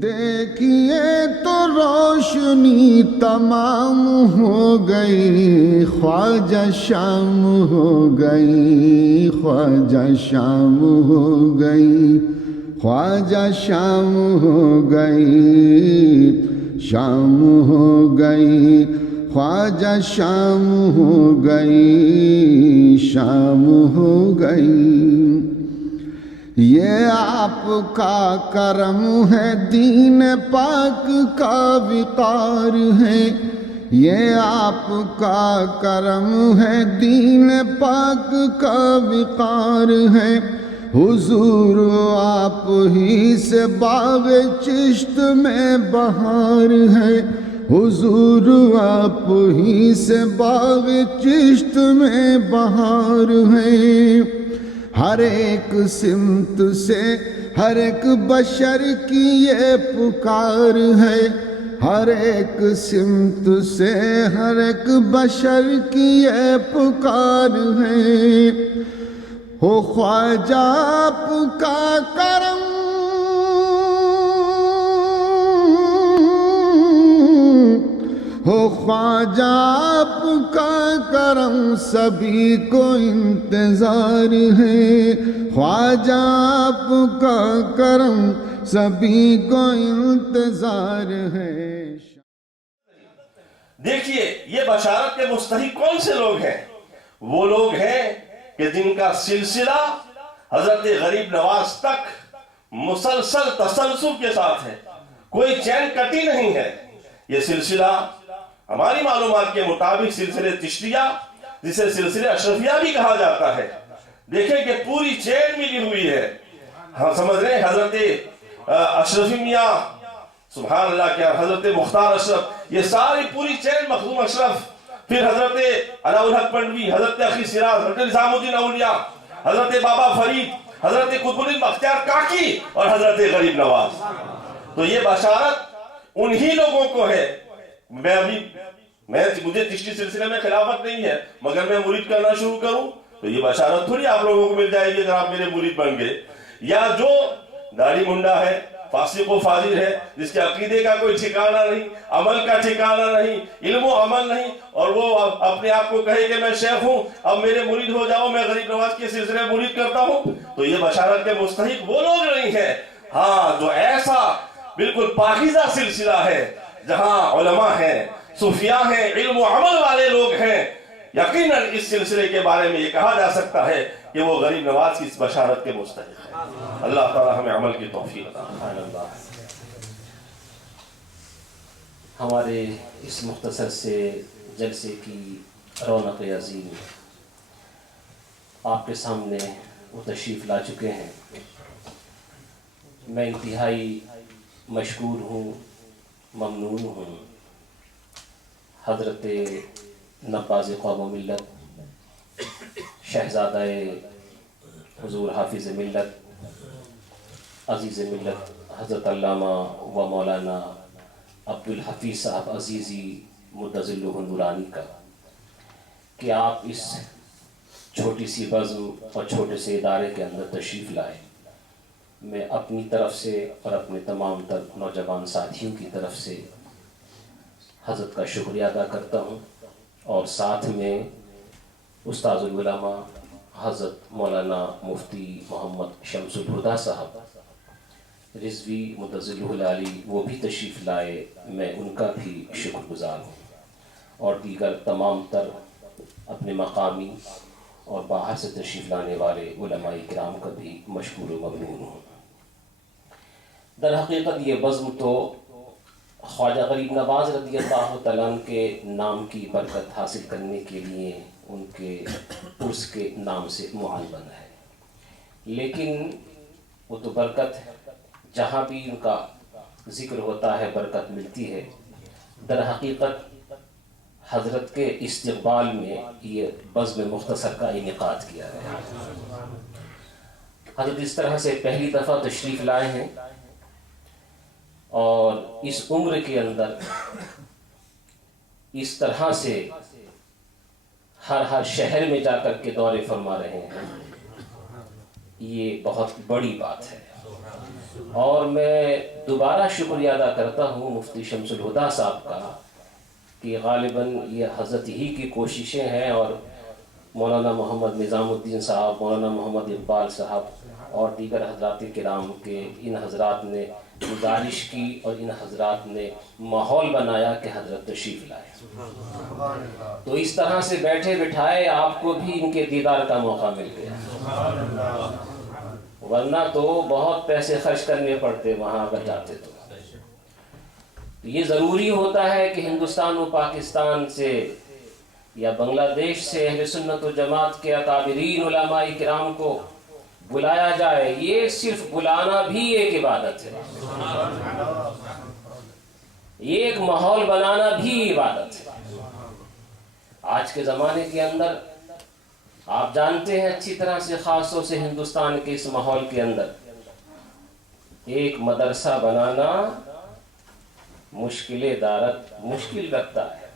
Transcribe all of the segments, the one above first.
دیکھیے تو روشنی تمام ہو گئی، خواجہ شام ہو گئی، خواجہ شام ہو گئی، خواجہ شام ہو گئی، شام ہو گئی، خواجہ شام ہو گئی، شام ہو گئی۔ یہ آپ کا کرم ہے، دین پاک کا وقار ہے، یہ آپ کا کرم ہے، دین پاک کا وقار ہے۔ حضور آپ ہی سے باغ چشت میں بہار ہے، حضور آپ ہی سے باغ چشت میں بہار ہے۔ ہر ایک سمت سے ہر ایک بشر کی یہ پکار ہے، ہر ایک سمت سے ہر ایک بشر کی یہ پکار ہے۔ ہو خواجہ آپ کا کرم، ہو خواجہ آپ کا کرم، سبھی کو انتظار ہے، خواجہ آپ کا کرم، سبھی کو انتظار ہے۔ دیکھیے یہ بشارت کے مستحق کون سے لوگ ہیں؟ وہ لوگ ہیں کہ جن کا سلسلہ حضرت غریب نواز تک مسلسل تسلسل کے ساتھ ہے، کوئی چین کٹی نہیں ہے۔ یہ سلسلہ ہماری معلومات کے مطابق سلسلے چشتیہ، جسے سلسلے اشرفیہ بھی کہا جاتا ہے، دیکھیں کہ پوری چین ملی ہوئی ہے۔ ہم سمجھ رہے ہیں حضرت اشرفی میاں، سبحان اللہ، کیا حضرت مختار اشرف، یہ ساری پوری چین، مخدوم اشرف، پھر حضرت علاء الحق پنڈوی، حضرت اخی سراج، حضرت نظام الدین اولیاء، حضرت بابا فرید، حضرت قطب الدین بختیار کاکی اور حضرت غریب نواز۔ تو یہ بشارت انہی لوگوں کو ہے۔ مجھے چشتی سلسلے میں خلافت نہیں ہے، مگر میں مرید کرنا شروع کروں تو یہ بشارت تھوڑی آپ لوگوں کو مل جائے گی اگر آپ میرے مرید بن گئے۔ یا جو داڑھی منڈا ہے، فاسق و فاجر ہے، جس کے عقیدے کا کوئی ٹھکانہ نہیں، عمل کا ٹھکانہ نہیں، علم و عمل نہیں، اور وہ اپنے آپ کو کہے کہ میں شیخ ہوں، اب میرے مرید ہو جاؤ، میں غریب نواز کے سلسلے میں مرید کرتا ہوں، تو یہ بشارت کے مستحق وہ لوگ نہیں ہیں۔ ہاں، جو ایسا بالکل پاکیزہ سلسلہ ہے، جہاں علماء ہیں، صوفیاء ہیں، علم و عمل والے لوگ ہیں، یقیناً اس سلسلے کے بارے میں یہ کہا جا سکتا ہے کہ وہ غریب نواز کی اس بشارت کے مستحق ہیں۔ اللہ تعالی ہمیں عمل کی توفیق عطا فرمائے۔ ہمارے اس مختصر سے جلسے کی رونق عظیم آپ کے سامنے وہ تشریف لا چکے ہیں۔ میں انتہائی مشکور ہوں، ممنون ہوں حضرت نباز قوم و ملت، شہزادہ حضور حافظ ملت، عزیز ملت، حضرت علامہ و مولانا عبدالحفیظ صاحب عزیزی مدظلہ نورانی کا، کہ آپ اس چھوٹی سی بزم اور چھوٹے سے ادارے کے اندر تشریف لائے۔ میں اپنی طرف سے اور اپنے تمام تر نوجوان ساتھیوں کی طرف سے حضرت کا شکریہ ادا کرتا ہوں، اور ساتھ میں استاذ العلماء حضرت مولانا مفتی محمد شمس الہدیٰ صاحب رضوی مدظلہ العالی، وہ بھی تشریف لائے، میں ان کا بھی شکر گزار ہوں، اور دیگر تمام تر اپنے مقامی اور باہر سے تشریف لانے والے علماء کرام کا بھی مشکور و ممنون ہوں۔ در حقیقت یہ بزم تو خواجہ غریب نواز رضی اللہ تعالیٰ عنہ کے نام کی برکت حاصل کرنے کے لیے ان کے عرس کے نام سے معلوم ہے، لیکن وہ تو برکت جہاں بھی ان کا ذکر ہوتا ہے برکت ملتی ہے۔ در حقیقت حضرت کے استقبال میں یہ بزم مختصر کا انعقاد کیا گیا۔ حضرت اس طرح سے پہلی دفعہ تشریف لائے ہیں، اور اس عمر کے اندر اس طرح سے ہر شہر میں جا کر کے دورے فرما رہے ہیں، یہ بہت بڑی بات ہے۔ اور میں دوبارہ شکریہ ادا کرتا ہوں مفتی شمس الہدیٰ صاحب کا کہ غالباً یہ حضرت ہی کی کوششیں ہیں، اور مولانا محمد نظام الدین صاحب، مولانا محمد اقبال صاحب اور دیگر حضرات کرام کے ان حضرات نے گزارش کی اور ان حضرات نے ماحول بنایا کہ حضرت تشریف لائے، تو اس طرح سے بیٹھے بٹھائے آپ کو بھی ان کے دیدار کا موقع مل گیا، ورنہ تو بہت پیسے خرچ کرنے پڑتے وہاں اگر جاتے تو یہ ضروری ہوتا ہے کہ ہندوستان و پاکستان سے یا بنگلہ دیش سے اہل سنت و جماعت کے اکابرین علماء کرام کو بلایا جائے، یہ صرف بلانا بھی ایک عبادت ہے، یہ ایک ماحول بنانا بھی عبادت ہے۔ آج کے زمانے کے اندر آپ جانتے ہیں اچھی طرح سے، خاص طور سے ہندوستان کے اس ماحول کے اندر ایک مدرسہ بنانا مشکل رکھتا ہے،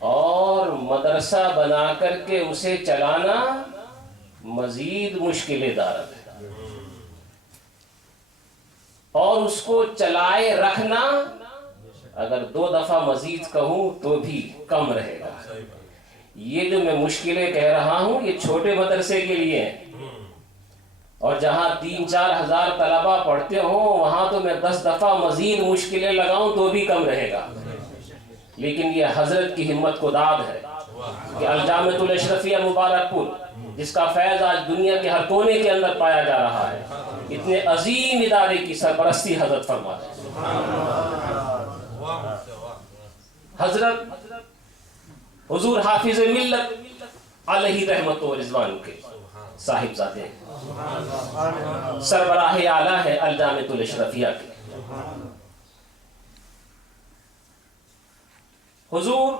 اور مدرسہ بنا کر کے اسے چلانا مزید مشکل دارت ہے، اور اس کو چلائے رکھنا اگر 2 دفعہ مزید کہوں تو بھی کم رہے گا۔ یہ جو میں مشکلیں کہہ رہا ہوں یہ چھوٹے مدرسے کے لیے ہیں، اور جہاں 3-4 ہزار طلبہ پڑھتے ہوں وہاں تو میں 10 دفعہ مزید مشکلیں لگاؤں تو بھی کم رہے گا، لیکن یہ حضرت کی ہمت کو داد ہے کہ الجامعۃ الاشرفیہ مبارک پور، جس کا فیض آج دنیا کے ہر کونے کے اندر پایا جا رہا ہے، اتنے عظیم ادارے کی سرپرستی حضرت فرماتے ہیں۔ حضرت حضور حافظ ملت علیہ رحمت و رضوان کے صاحبزادے ہیں، سربراہ اعلیٰ ہے الجامعۃ الاشرفیہ کے۔ حضور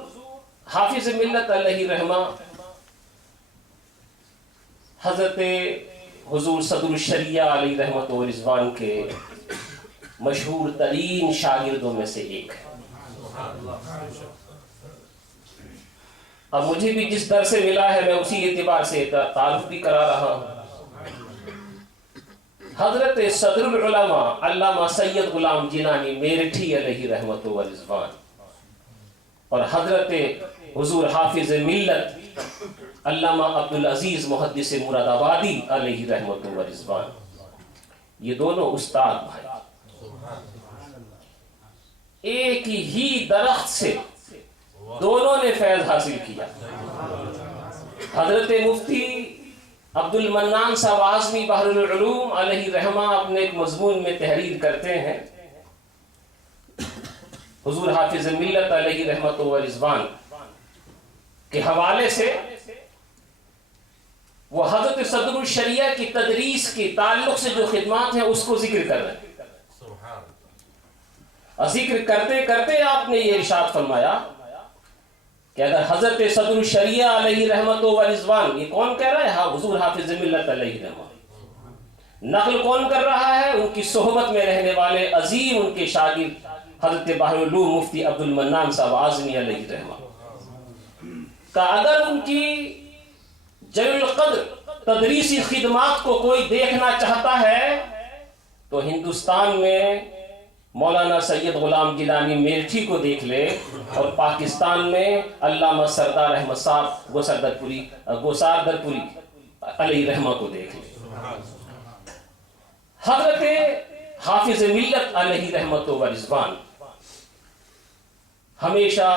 حافظ ملت علیہ رحمہ حضرت حضور صدر الشریعہ علیہ رحمت و رضوان کے مشہور ترین شاگردوں میں سے ایک ہے۔ اب مجھے بھی جس در سے ملا ہے میں اسی اعتبار سے تعارف بھی کرا رہا ہوں۔ حضرت صدر العلماء علامہ سید غلام جیلانی میرٹھی علیہ رحمت و رضوان، اور حضرت حضور حافظ ملت علامہ عبدالعزیز محدث مراد آبادی علیہ رحمت و رضوان، یہ دونوں استاد بھائی ایک ہی درخت سے دونوں نے فیض حاصل کیا۔ حضرت مفتی عبد المنان صاحب اعظمی بحر العلوم علیہ رحمہ اپنے ایک مضمون میں تحریر کرتے ہیں، حضور حافظ ملت علیہ رحمت و رضوان کے حوالے سے وہ حضرت صدر الشریعہ کی تدریس کی تعلق سے جو خدمات ہیں اس کو ذکر کر رہے ہیں، اور ذکر کرتے کرتے آپ نے یہ ارشاد فرمایا کہ اگر حضرت صدر الشریعہ علیہ رحمت و رضوان، یہ کون کہہ رہا ہے؟ حضور حافظ ملت علیہ رحمہ، نقل کون کر رہا ہے؟ ان کی صحبت میں رہنے والے عظیم ان کے شاگرد حضرت بحر العلوم مفتی عبد المنان صاحب اعظمی علیہ رحمہ کا اگر ان کی جلیل القدر تدریسی خدمات کو کوئی دیکھنا چاہتا ہے تو ہندوستان میں مولانا سید غلام جیلانی میرٹھی کو دیکھ لے، اور پاکستان میں علامہ سردار احمد صاحب گوساردرپوری علیہ رحمہ کو دیکھ لے۔ حضرت حافظ ملت علیہ رحمت و رضوان ہمیشہ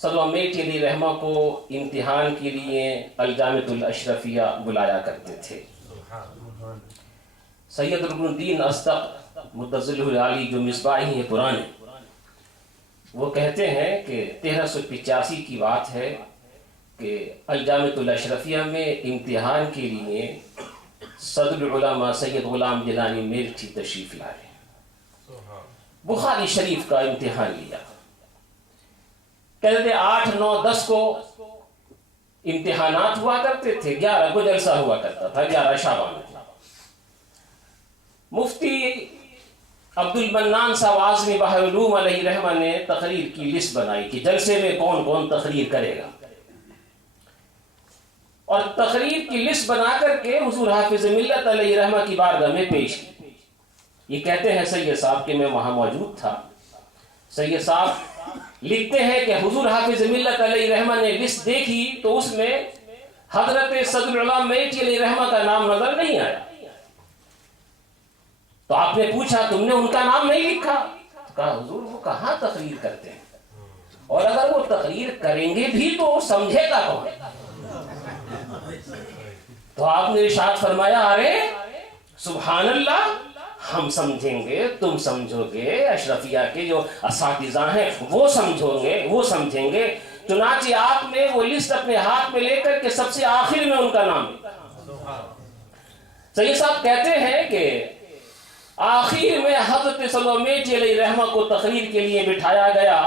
صدوہ میٹھی علیہ رحمہ کو امتحان کے لیے الجامعۃ الاشرفیہ بلایا کرتے تھے۔ سید رکن الدین اصدق متظلہ العالی جو مصباحی ہیں پرانے، وہ کہتے ہیں کہ 1385 کی بات ہے کہ الجامعۃ الاشرفیہ میں امتحان کے لیے صدر العلماء سید غلام جیلانی میرٹھی تشریف لائے، بخاری شریف کا امتحان لیا۔ کہتے 8، 9، 10 کو امتحانات ہوا کرتے تھے، 11 کو جلسہ ہوا کرتا تھا، 11 شعبان میں۔ مفتی عبد المنان صاحب اعظمی بحر العلوم علیہ رحمہ نے تقریر کی لسٹ بنائی کہ جلسے میں کون کون تقریر کرے گا۔ اور تقریر کی لسٹ بنا کر کے حضور حافظ ملت علیہ رحمہ کی بارگاہ میں پیش کی. یہ کہتے ہیں سید صاحب کہ میں وہاں موجود تھا. سید صاحب لکھتے ہیں کہ حضور حافظ ملت علیہ رحمہ نے لسٹ دیکھی تو اس میں حضرت صدر العلماء میٹھی علیہ رحمہ کا نام نظر نہیں آیا. تو آپ نے پوچھا تم نے ان کا نام نہیں لکھا؟ تو کہا حضور وہ کہاں تقریر کرتے ہیں، اور اگر وہ تقریر کریں گے بھی تو وہ سمجھے گا کون؟ تو آپ نے ارشاد فرمایا ارے سبحان اللہ، ہم سمجھیں گے، تم سمجھو گے، اشرفیہ کے جو اساتذہ ہیں وہ سمجھیں گے. چنانچہ آپ نے وہ لسٹ اپنے ہاتھ میں لے کر کے سب سے آخر میں ان کا نام لکھا. سید صاحب کہتے ہیں کہ آخر میں حضرت صلی میٹھی علیہ رحمہ کو تقریر کے لیے بٹھایا گیا.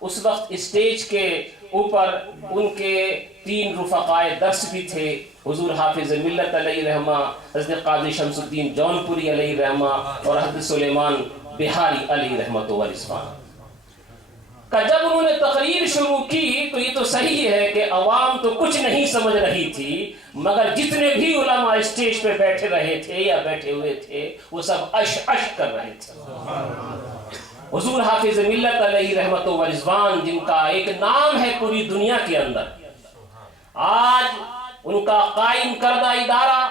اس وقت اسٹیج کے اوپر ان کے 3 رفقائے درس بھی تھے، حضور حافظ ملت علیہ رحمہ، حضرت قاضی شمس الدین جونپوری علیہ رحمہ اور حضرت سلیمان بہاری علیہ رحمۃ و رضوان. جب انہوں نے تقریر شروع کی تو یہ تو صحیح ہے کہ عوام تو کچھ نہیں سمجھ رہی تھی، مگر جتنے بھی علماء اسٹیج پہ بیٹھے رہے تھے یا بیٹھے ہوئے تھے وہ سب اش کر رہے تھے. حضور حافظ ملت علیہ رحمۃ و رضوان جن کا ایک نام ہے پوری دنیا کے اندر، آج ان کا قائم کردہ ادارہ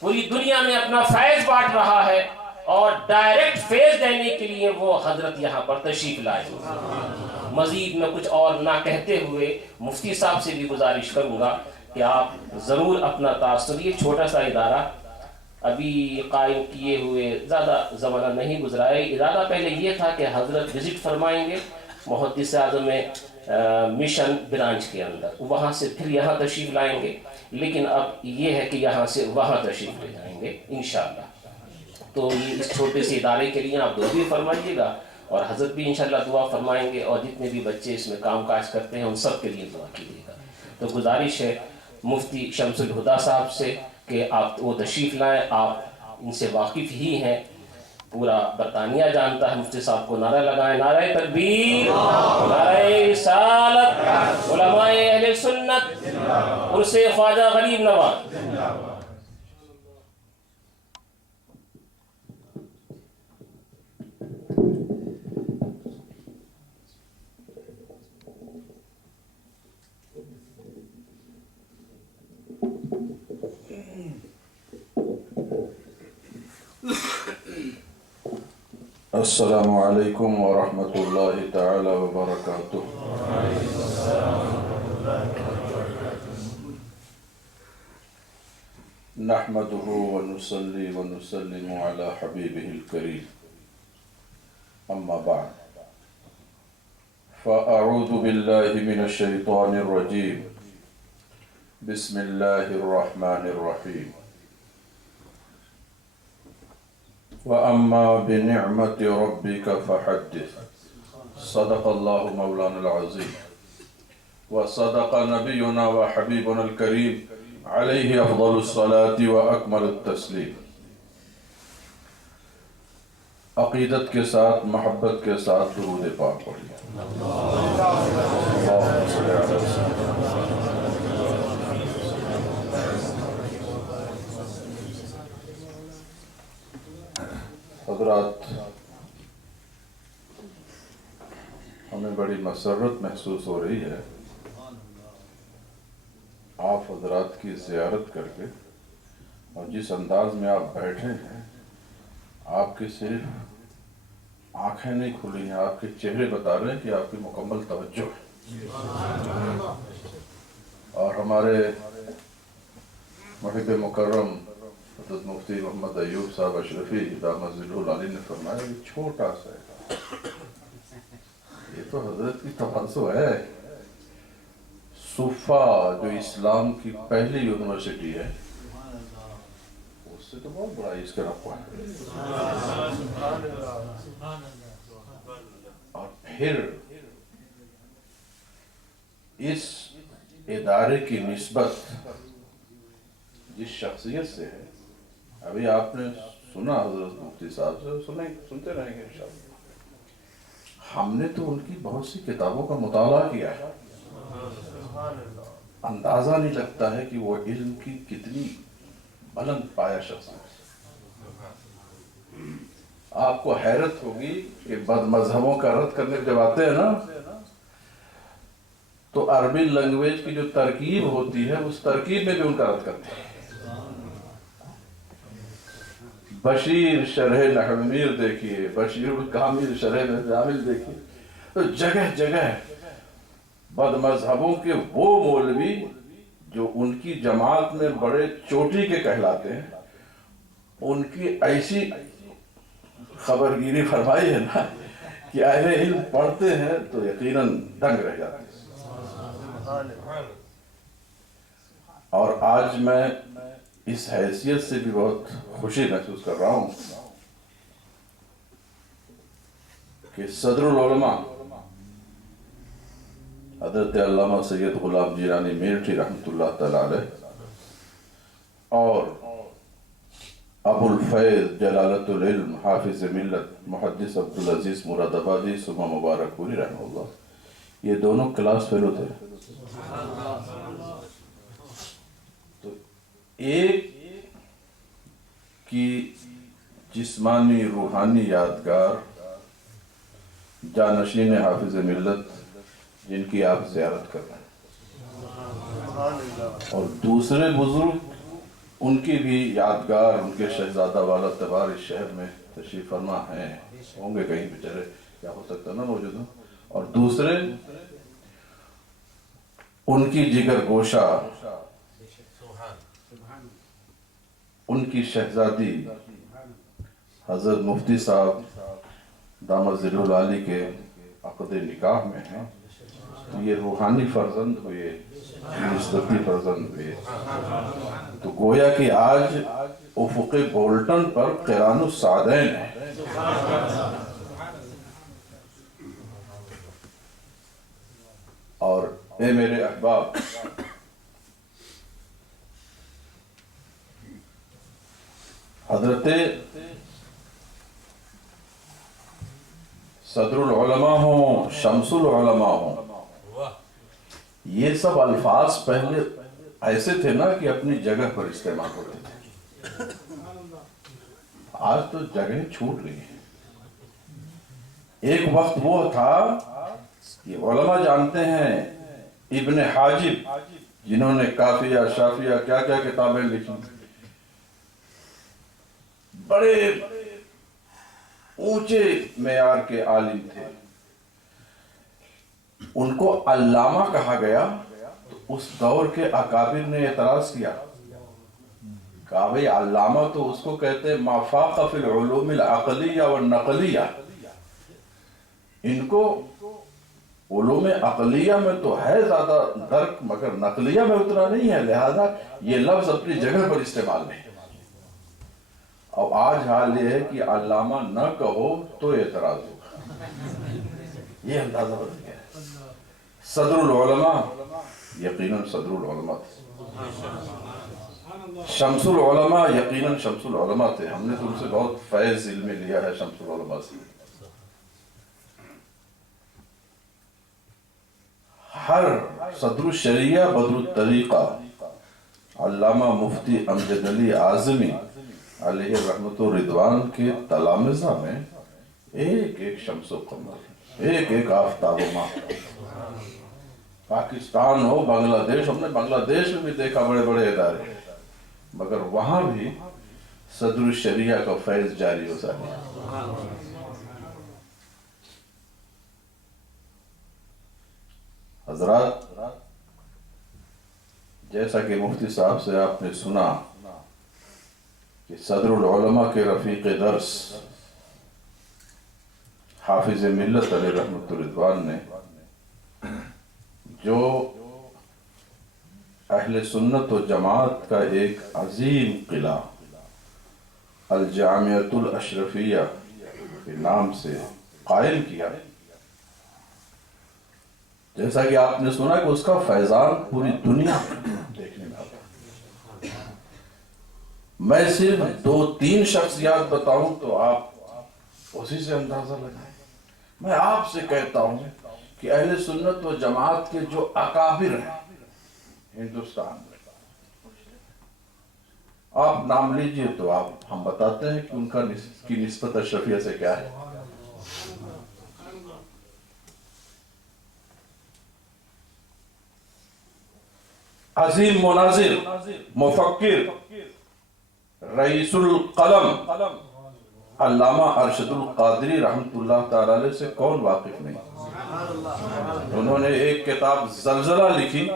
پوری دنیا میں اپنا فیض بانٹ رہا ہے، اور ڈائریکٹ فیض دینے کے لیے وہ حضرت یہاں پر تشریف لائے. مزید میں کچھ اور نہ کہتے ہوئے مفتی صاحب سے بھی گزارش کروں گا کہ آپ ضرور اپنا تاثر، یہ چھوٹا سا ادارہ ابھی قائم کیے ہوئے زیادہ زمانہ نہیں گزرا ہے. ارادہ پہلے یہ تھا کہ حضرت وزٹ فرمائیں گے محدث اعظم مشن برانچ کے اندر، وہاں سے پھر یہاں تشریف لائیں گے، لیکن اب یہ ہے کہ یہاں سے وہاں تشریف لے جائیں گے انشاءاللہ. تو اس چھوٹے سے ادارے کے لیے آپ دعا بھی فرمائیے گا، اور حضرت بھی انشاءاللہ دعا فرمائیں گے، اور جتنے بھی بچے اس میں کام کاج کرتے ہیں ان سب کے لیے دعا کیجیے گا. تو گزارش ہے مفتی شمس الہدا صاحب سے کہ آپ وہ تشریف لائیں. آپ ان سے واقف ہی ہیں، پورا برطانیہ جانتا ہے مفتی صاحب کو. نعرہ لگائیں، نعرہ تکبیر، نعرہ رسالت، علماء اہل سنت، عرس خواجہ غریب نواز. السلام علیکم ورحمۃ اللہ تعالی وبرکاتہ. نحمده ونصلي ونسلم على حبیبه الکریم. اما بعد فاعوذ باللہ من الشیطان الرجیم. بسم اللہ الرحمن الرحیم. وَأَمَّا بِنِعْمَةِ رَبِّكَ فَحَدِّثْ. صدق اللہ مولانا العظیم وصدق نبینا وحبیبنا الکریم علیہ افضل الصلاة واکمل التسلیم. عقیدت کے ساتھ، محبت کے ساتھ درود پاک پڑھیے. اللہم صلی علی وسلم. حضرات، ہمیں بڑی مسرت محسوس ہو رہی ہے آپ حضرات کی زیارت کر کے، اور جس انداز میں آپ بیٹھے ہیں، آپ کی صرف آنکھیں نہیں کھلی ہیں، آپ کے چہرے بتا رہے ہیں کہ آپ کی مکمل توجہ ہے. اور ہمارے محب مکرم حضرت مفتی محمد ایوب صاحب اشرفی دامت ظلہ العالی نے فرمایا یہ چھوٹا سا ہے، یہ تو حضرت کی تواضع ہے. صفا جو اسلام کی پہلی یونیورسٹی ہے، اس سے تو بہت بڑا اس کا رقبہ ہے. اور پھر اس ادارے کی نسبت جس شخصیت سے ہے، ابھی آپ نے سنا حضرت مفتی صاحب سے، سنتے رہیں گے انشاءاللہ. ہم نے تو ان کی بہت سی کتابوں کا مطالعہ کیا ہے. اندازہ نہیں لگتا ہے کہ وہ علم کی کتنی بلند پایہ شخص ہے. آپ کو حیرت ہوگی کہ بد مذہبوں کا رد کرنے جب آتے ہیں نا تو عربی لینگویج کی جو ترکیب ہوتی ہے اس ترکیب میں بھی ان کا رد کرتے ہیں. بشیر شرح نحو میر دیکھیے, بشیر الکامل شرح نجامل دیکھیے, تو جگہ جگہ بد مذہبوں کے وہ مولوی جو ان کی جماعت میں بڑے چوٹی کے کہلاتے ہیں, ان کی ایسی خبرگیری فرمائی ہے نا کہ اہل علم پڑھتے ہیں تو یقیناً دنگ رہ جاتے ہیں. اور آج میں اس حیثیت سے بھی بہت خوشی محسوس کر رہا ہوں کہ صدر العلماء حضرت علامہ سید غلام جیلانی میرٹھی رحمۃ اللہ تعالی علیہ اور ابو الفیض جلالت العلم حافظ ملت محدث عبدالعزیز مراد آبادی ثم مبارک پوری رحمہ اللہ, یہ دونوں کلاس فیلو تھے. تو ایک کی جسمانی روحانی یادگار جانشین حافظ ملت جن کی آپ زیارت کر رہے ہیں, اور دوسرے بزرگ ان کی بھی یادگار, ان کے شہزادہ والا تبار اس شہر میں تشریف فرما ہیں, ہوں گے کہیں بیچارے, کیا ہو سکتا نا موجود ہوں. اور دوسرے ان کی جگر گوشہ, ان کی شہزادی حضرت مفتی صاحب دامت ظل العالی کے عقد نکاح میں ہیں. یہ روحانی فرزند ہوئے, نسبتی فرزند ہوئے. تو گویا کہ آج افق بولٹن پر قران السعدین ہے. اور اے میرے احباب, حضرت صدر العلماء ہوں, شمس العلماء ہوں, یہ سب الفاظ پہلے ایسے تھے نا کہ اپنی جگہ پر استعمال ہوتے تھے. آج تو جگہ چھوٹ گئی ہیں. ایک وقت وہ تھا کہ علماء جانتے ہیں ابن حاجب جنہوں نے کافیہ شافیہ کیا کیا کتابیں لکھی, بڑے اونچے معیار کے عالم تھے, ان کو علامہ کہا گیا. تو اس دور کے اکابر نے اعتراض کیا, کہا بھئی علامہ تو اس کو کہتے ہیں ما فاق فی العلوم العقلیہ والنقلیہ, ان کو علوم عقلیہ میں تو ہے زیادہ درک مگر نقلیہ میں اتنا نہیں ہے, لہذا یہ لفظ اپنی جگہ پر استعمال نہیں. اب آج حال یہ ہے کہ علامہ نہ کہو تو اعتراض ہوگا. یہ اندازہ بدل گیا ہے. صدر العلماء یقیناً صدر العلماء تھے, شمس العلماء یقیناً شمس العلماء تھے. ہم نے تو ان سے بہت فیض علمی لیا ہے شمس العلماء سے. ہر صدر الشریعہ بدر الطریقہ علامہ مفتی امجد علی اعظمی علیہ رحمت و رضوان کے تلامذہ میں ایک ایک شمس و قمر, ایک ایک آفتاب و ماہ. پاکستان ہو, بنگلہ دیش, ہم نے بنگلہ دیش میں بھی دیکھا بڑے بڑے ادارے, مگر وہاں بھی صدر الشریعہ کا فیض جاری ہوتا ہے. حضرات, جیسا کہ مفتی صاحب سے آپ نے سنا کہ صدر العلماء کے رفیق درس حافظ ملت علیہ رحمت الرضوان نے جو اہل سنت و جماعت کا ایک عظیم قلعہ الجامعۃ الاشرفیہ کے نام سے قائم کیا, جیسا کہ آپ نے سنا کہ اس کا فیضان پوری دنیا میں دیکھنے میں آتا. میں صرف 2-3 شخصیات بتاؤں تو آپ اسی سے اندازہ لگائیں. میں آپ سے کہتا ہوں کہ اہل سنت و جماعت کے جو اکابر ہیں ہندوستان میں. آپ نام لیجئے تو ہم بتاتے ہیں کہ ان کی نسبت اشرفیہ سے کیا ہے. عظیم مناظر، مفکر، رئیس القلم علامہ ارشد القادری رحمت اللہ تعالی علیہ سے کون واقف نہیں. انہوں نے ایک کتاب زلزلہ لکھی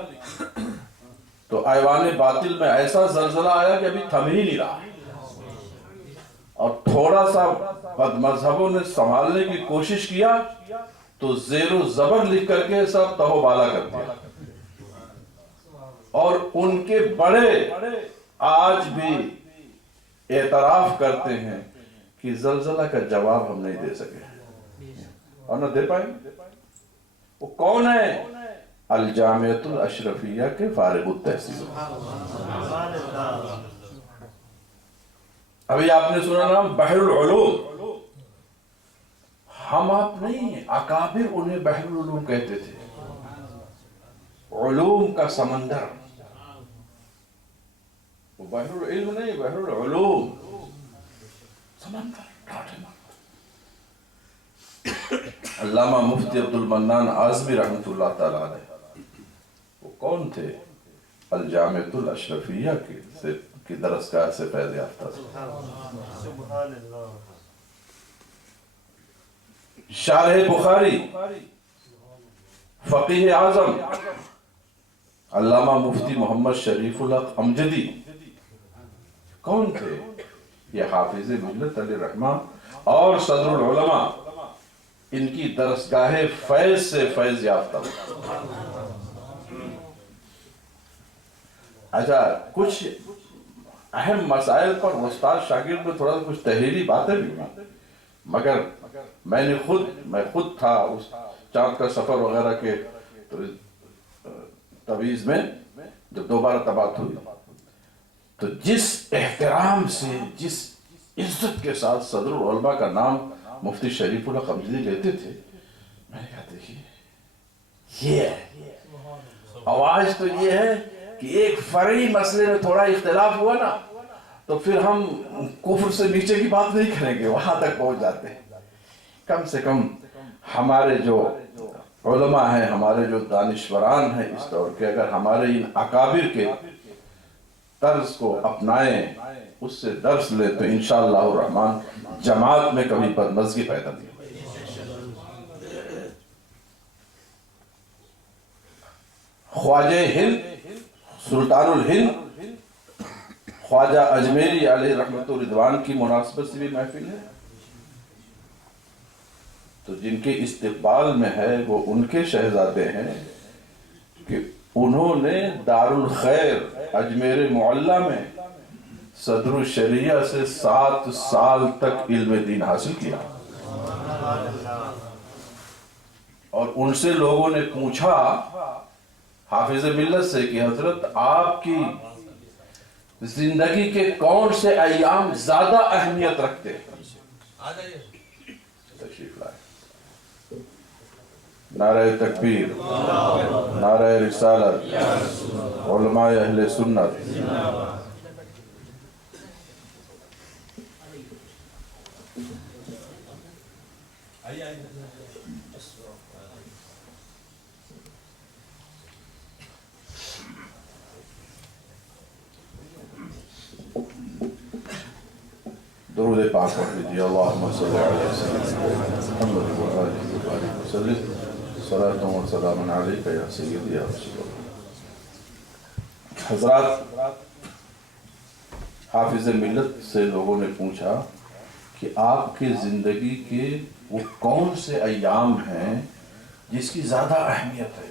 تو ایوان باطل میں ایسا زلزلہ آیا کہ ابھی تھم ہی نہیں رہا، اور تھوڑا سا بد مذہبوں نے سنبھالنے کی کوشش کیا تو زیر و زبر لکھ کر کے سب تہو بالا کر دیا. اور ان کے بڑے آج بھی اعتراف کرتے ہیں کہ زلزلہ کا جواب ہم نہیں دے سکے اور نہ دے پائیں. وہ کون ہے؟ الجامعۃ الاشرفیہ کے فارغ التحصیل. ابھی آپ نے سنا نام بحر العلوم. ہم آپ نہیں ہیں، اکابر انہیں بحر العلوم کہتے تھے. علوم کا سمندر، وہ بحر العلم نہیں، بحر العلوم سمندر. علامہ مفتی عبد المنان اعظمی رحمت اللہ تعالی علیہ وہ کون تھے؟ الجامعۃ الاشرفیہ کی درسگاہ سے فیض یافتہ تھے. شارح بخاری، فقیہ اعظم علامہ مفتی محمد شریف الحق امجدی کون تھے؟ یہ حافظ ملت علیہ رحمہ اور صدر العلماء، ان کی درسگاہ فیض سے فیض یافتہ. اچھا، کچھ اہم مسائل پر استاد شاگرد میں تھوڑا سا کچھ تحریری باتیں بھی ہوئی، مگر میں خود تھا اس چاند کا سفر وغیرہ کے تویز میں جب دوبارہ تبات ہوئی، تو جس احترام سے، جس عزت کے ساتھ صدر العلماء کا نام مفتی شریف الحق امجدی لیتے تھے، میں نے کہا دیکھیے یہ ہے. آواز تو یہ ہے کہ ایک فرعی مسئلے میں تھوڑا اختلاف ہوا نا تو پھر ہم کفر سے نیچے کی بات نہیں کریں گے، وہاں تک پہنچ جاتے ہیں. کم سے کم ہمارے جو علماء ہیں، ہمارے جو دانشوران ہیں اس دور کے، اگر ہمارے ان اکابر کے طرز کو اپنائیں، اس سے درس لیں، تو انشاءاللہ الرحمن جماعت میں کبھی بدمزگی پیدا نہیں ہوگی. خواجہ ہند سلطان الہند خواجہ اجمیری علیہ رحمت و رضوان کی مناسبت سے بھی محفل ہے. تو جن کے استقبال میں ہے وہ ان کے شہزادے ہیں کہ انہوں نے دارالخیر اجمیر معلیٰ میں صدر الشریعہ سے 7 سال تک علم دین حاصل کیا. اور ان سے لوگوں نے پوچھا حافظ ملت سے کہ حضرت آپ کی زندگی کے کون سے ایام زیادہ اہمیت رکھتے ہیں؟ تشریف لائے. نعرہ تکبیر، نعرہ رسالت، علماء اہل سنت. درود پاک پڑھ لیجیے. اللہم صلی علیہ وسلم محمد و آلہ وبارک وسلم. صلاۃ و سلام علیک یا سیدی یا رسول اللہ. حضرات، حافظ ملت سے لوگوں نے پوچھا کہ آپ کے زندگی کے وہ کون سے ایام ہیں جس کی زیادہ اہمیت ہے.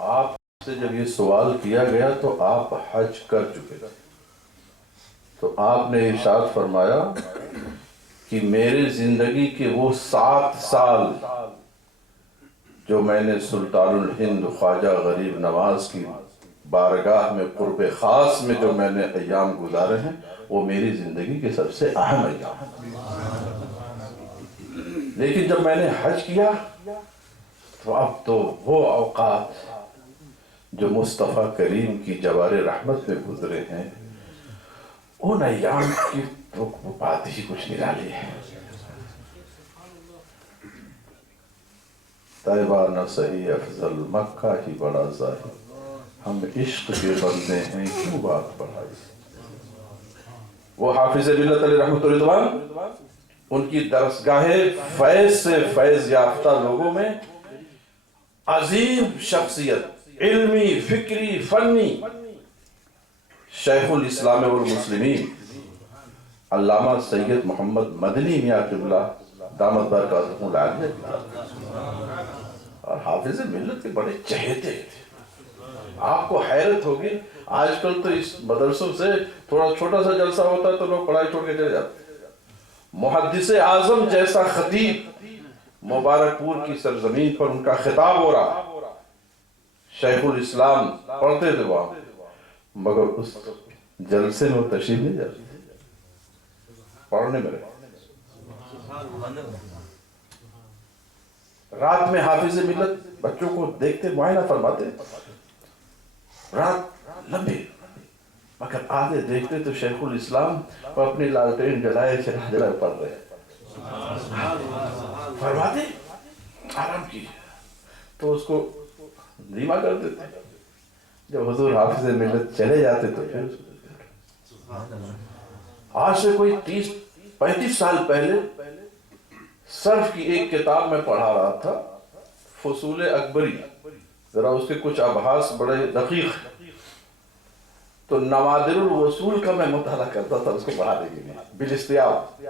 آپ سے جب یہ سوال کیا گیا تو آپ حج کر چکے تھے، تو آپ نے ارشاد فرمایا کہ میرے زندگی کے وہ 7 سال جو میں نے سلطان الہند خواجہ غریب نواز کی بارگاہ میں قرب خاص میں جو میں نے ایام گزارے ہیں، وہ میری زندگی کے سب سے اہم ایام ہیں. لیکن جب میں نے حج کیا تو اب تو وہ اوقات جو مصطفیٰ کریم کی جوار رحمت میں گزرے ہیں ان ایام کی تو بات ہی کچھ نرالی ہے. طیبہ نہ صحیح افضل مکہ ہی بڑا ظاہر، ہم عشق کے بندے ہیں کیوں بات بڑھائی. وہ حافظ ملت علیہ رحمۃ الرضوان ان کی درسگاہ فیض سے فیض یافتہ لوگوں میں عظیم شخصیت، علمی، فکری، فنی شیخ الاسلام والمسلمین علامہ سید محمد مدنی میاں قبلہ دامت برکاتہم العالیہ، اور حافظ ملت کے بڑے چہیتے تھے. آپ کو حیرت ہوگی، آج کل تو اس مدرسوں سے تھوڑا چھوٹا سا جلسہ ہوتا ہے تو لوگ پڑھائی چھوڑ کے چلے جاتے. محدث اعظم جیسا خطیب مبارک پور کی سرزمین پر ان کا خطاب ہو رہا، شیخ الاسلام پڑھتے تھے وہاں، مگر اس جلسے میں وہ تشریف نہیں جاتے، پڑھنے میں رہے. رات میں حافظ ملت بچوں کو دیکھتے معائنہ فرماتے، رات لمبی، مگر آدھے دیکھتے تو شیخ الاسلام وہ اپنی لالٹین جلائے پڑھ رہے ہیں. فرماتے آرام کیجیے، تو اس کو دھیما کر دیتے. جب حضور حافظ ملت چلے جاتے تو پھر آج سے کوئی 30-35 سال پہلے صرف کی ایک کتاب میں پڑھا رہا تھا، فصول اکبری، ذرا اس کے کچھ ابحاث بڑے دقیق، تو نوادر الوصول کا میں مطالعہ کرتا تھا اس کو پڑھانے کے لیے بالاستیاب،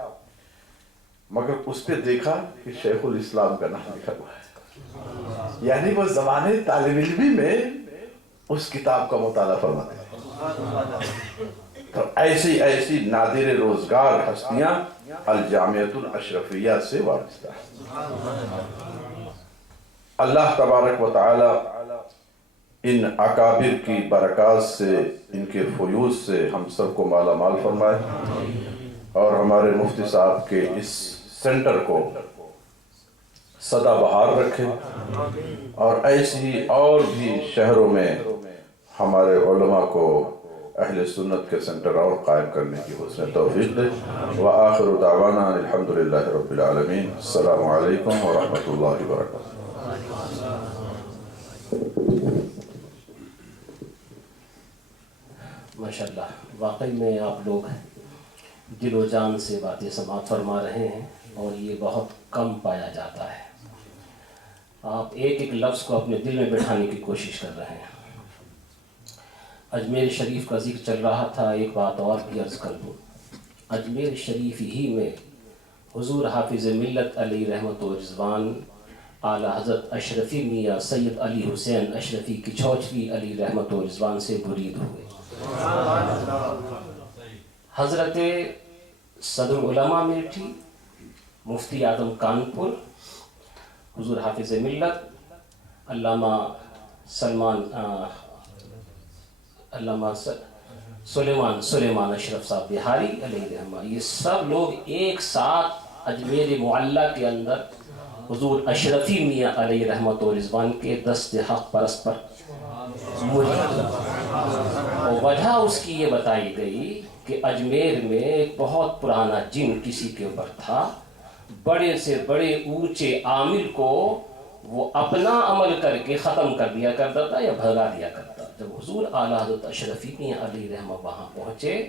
مگر اس پہ دیکھا کہ شیخ الاسلام کا نام لکھا ہوا ہے، یعنی وہ زمانے طالب علمی میں اس کتاب کا مطالعہ فرماتے ہیں. تو ایسی نادر روزگار ہستیاں الجامعۃ الاشرفیہ سے وابستہ ہیں. اللہ تبارک و تعالی ان اکابر کی برکات سے، ان کے فیوض سے ہم سب کو مالا مال فرمائے، اور ہمارے مفتی صاحب کے اس سینٹر کو سدا بہار رکھے، اور ایسی ہی اور بھی شہروں میں ہمارے علماء کو اہل سنت کے سینٹر اور قائم کرنے کی حسن توفیق دے. وآخر دعوانا الحمدللہ رب العالمین. السلام علیکم ورحمۃ اللہ وبرکاتہ. ماشاءاللہ، واقعی میں آپ لوگ دل و جان سے باتیں سماعت فرما رہے ہیں، اور یہ بہت کم پایا جاتا ہے. آپ ایک ایک لفظ کو اپنے دل میں بٹھانے کی کوشش کر رہے ہیں. اجمیر شریف کا ذکر چل رہا تھا، ایک بات اور بھی عرض کر دوں. اجمیر شریف ہی میں حضور حافظ ملت علیہ رحمۃ و رضوان اعلیٰ حضرت اشرفی میاں سید علی حسین اشرفی کچھوچوی علی رحمۃ و رضوان سے برید ہوئے. حضرت صدر العلماء میٹھی، مفتی اعظم کانپور، حضور حافظ ملت علامہ سلیمان اشرف صاحب بہاری علیہ رحمہ، یہ سب لوگ ایک ساتھ اجمیر معلیٰ کے اندر حضور اشرفی میاں علیہ رحمۃ و رضوان کے دست حق پرست پر مرید. اور وجہ اس کی یہ بتائی گئی کہ اجمیر میں ایک بہت پرانا جن کسی کے اوپر تھا، بڑے سے بڑے اونچے عامل کو وہ اپنا عمل کر کے ختم کر دیا کرتا تھا یا بھگا دیا کرتا. جب حضور اعلیٰ حضرت اشرفی میاں علیہ رحمہ وہاں پہنچے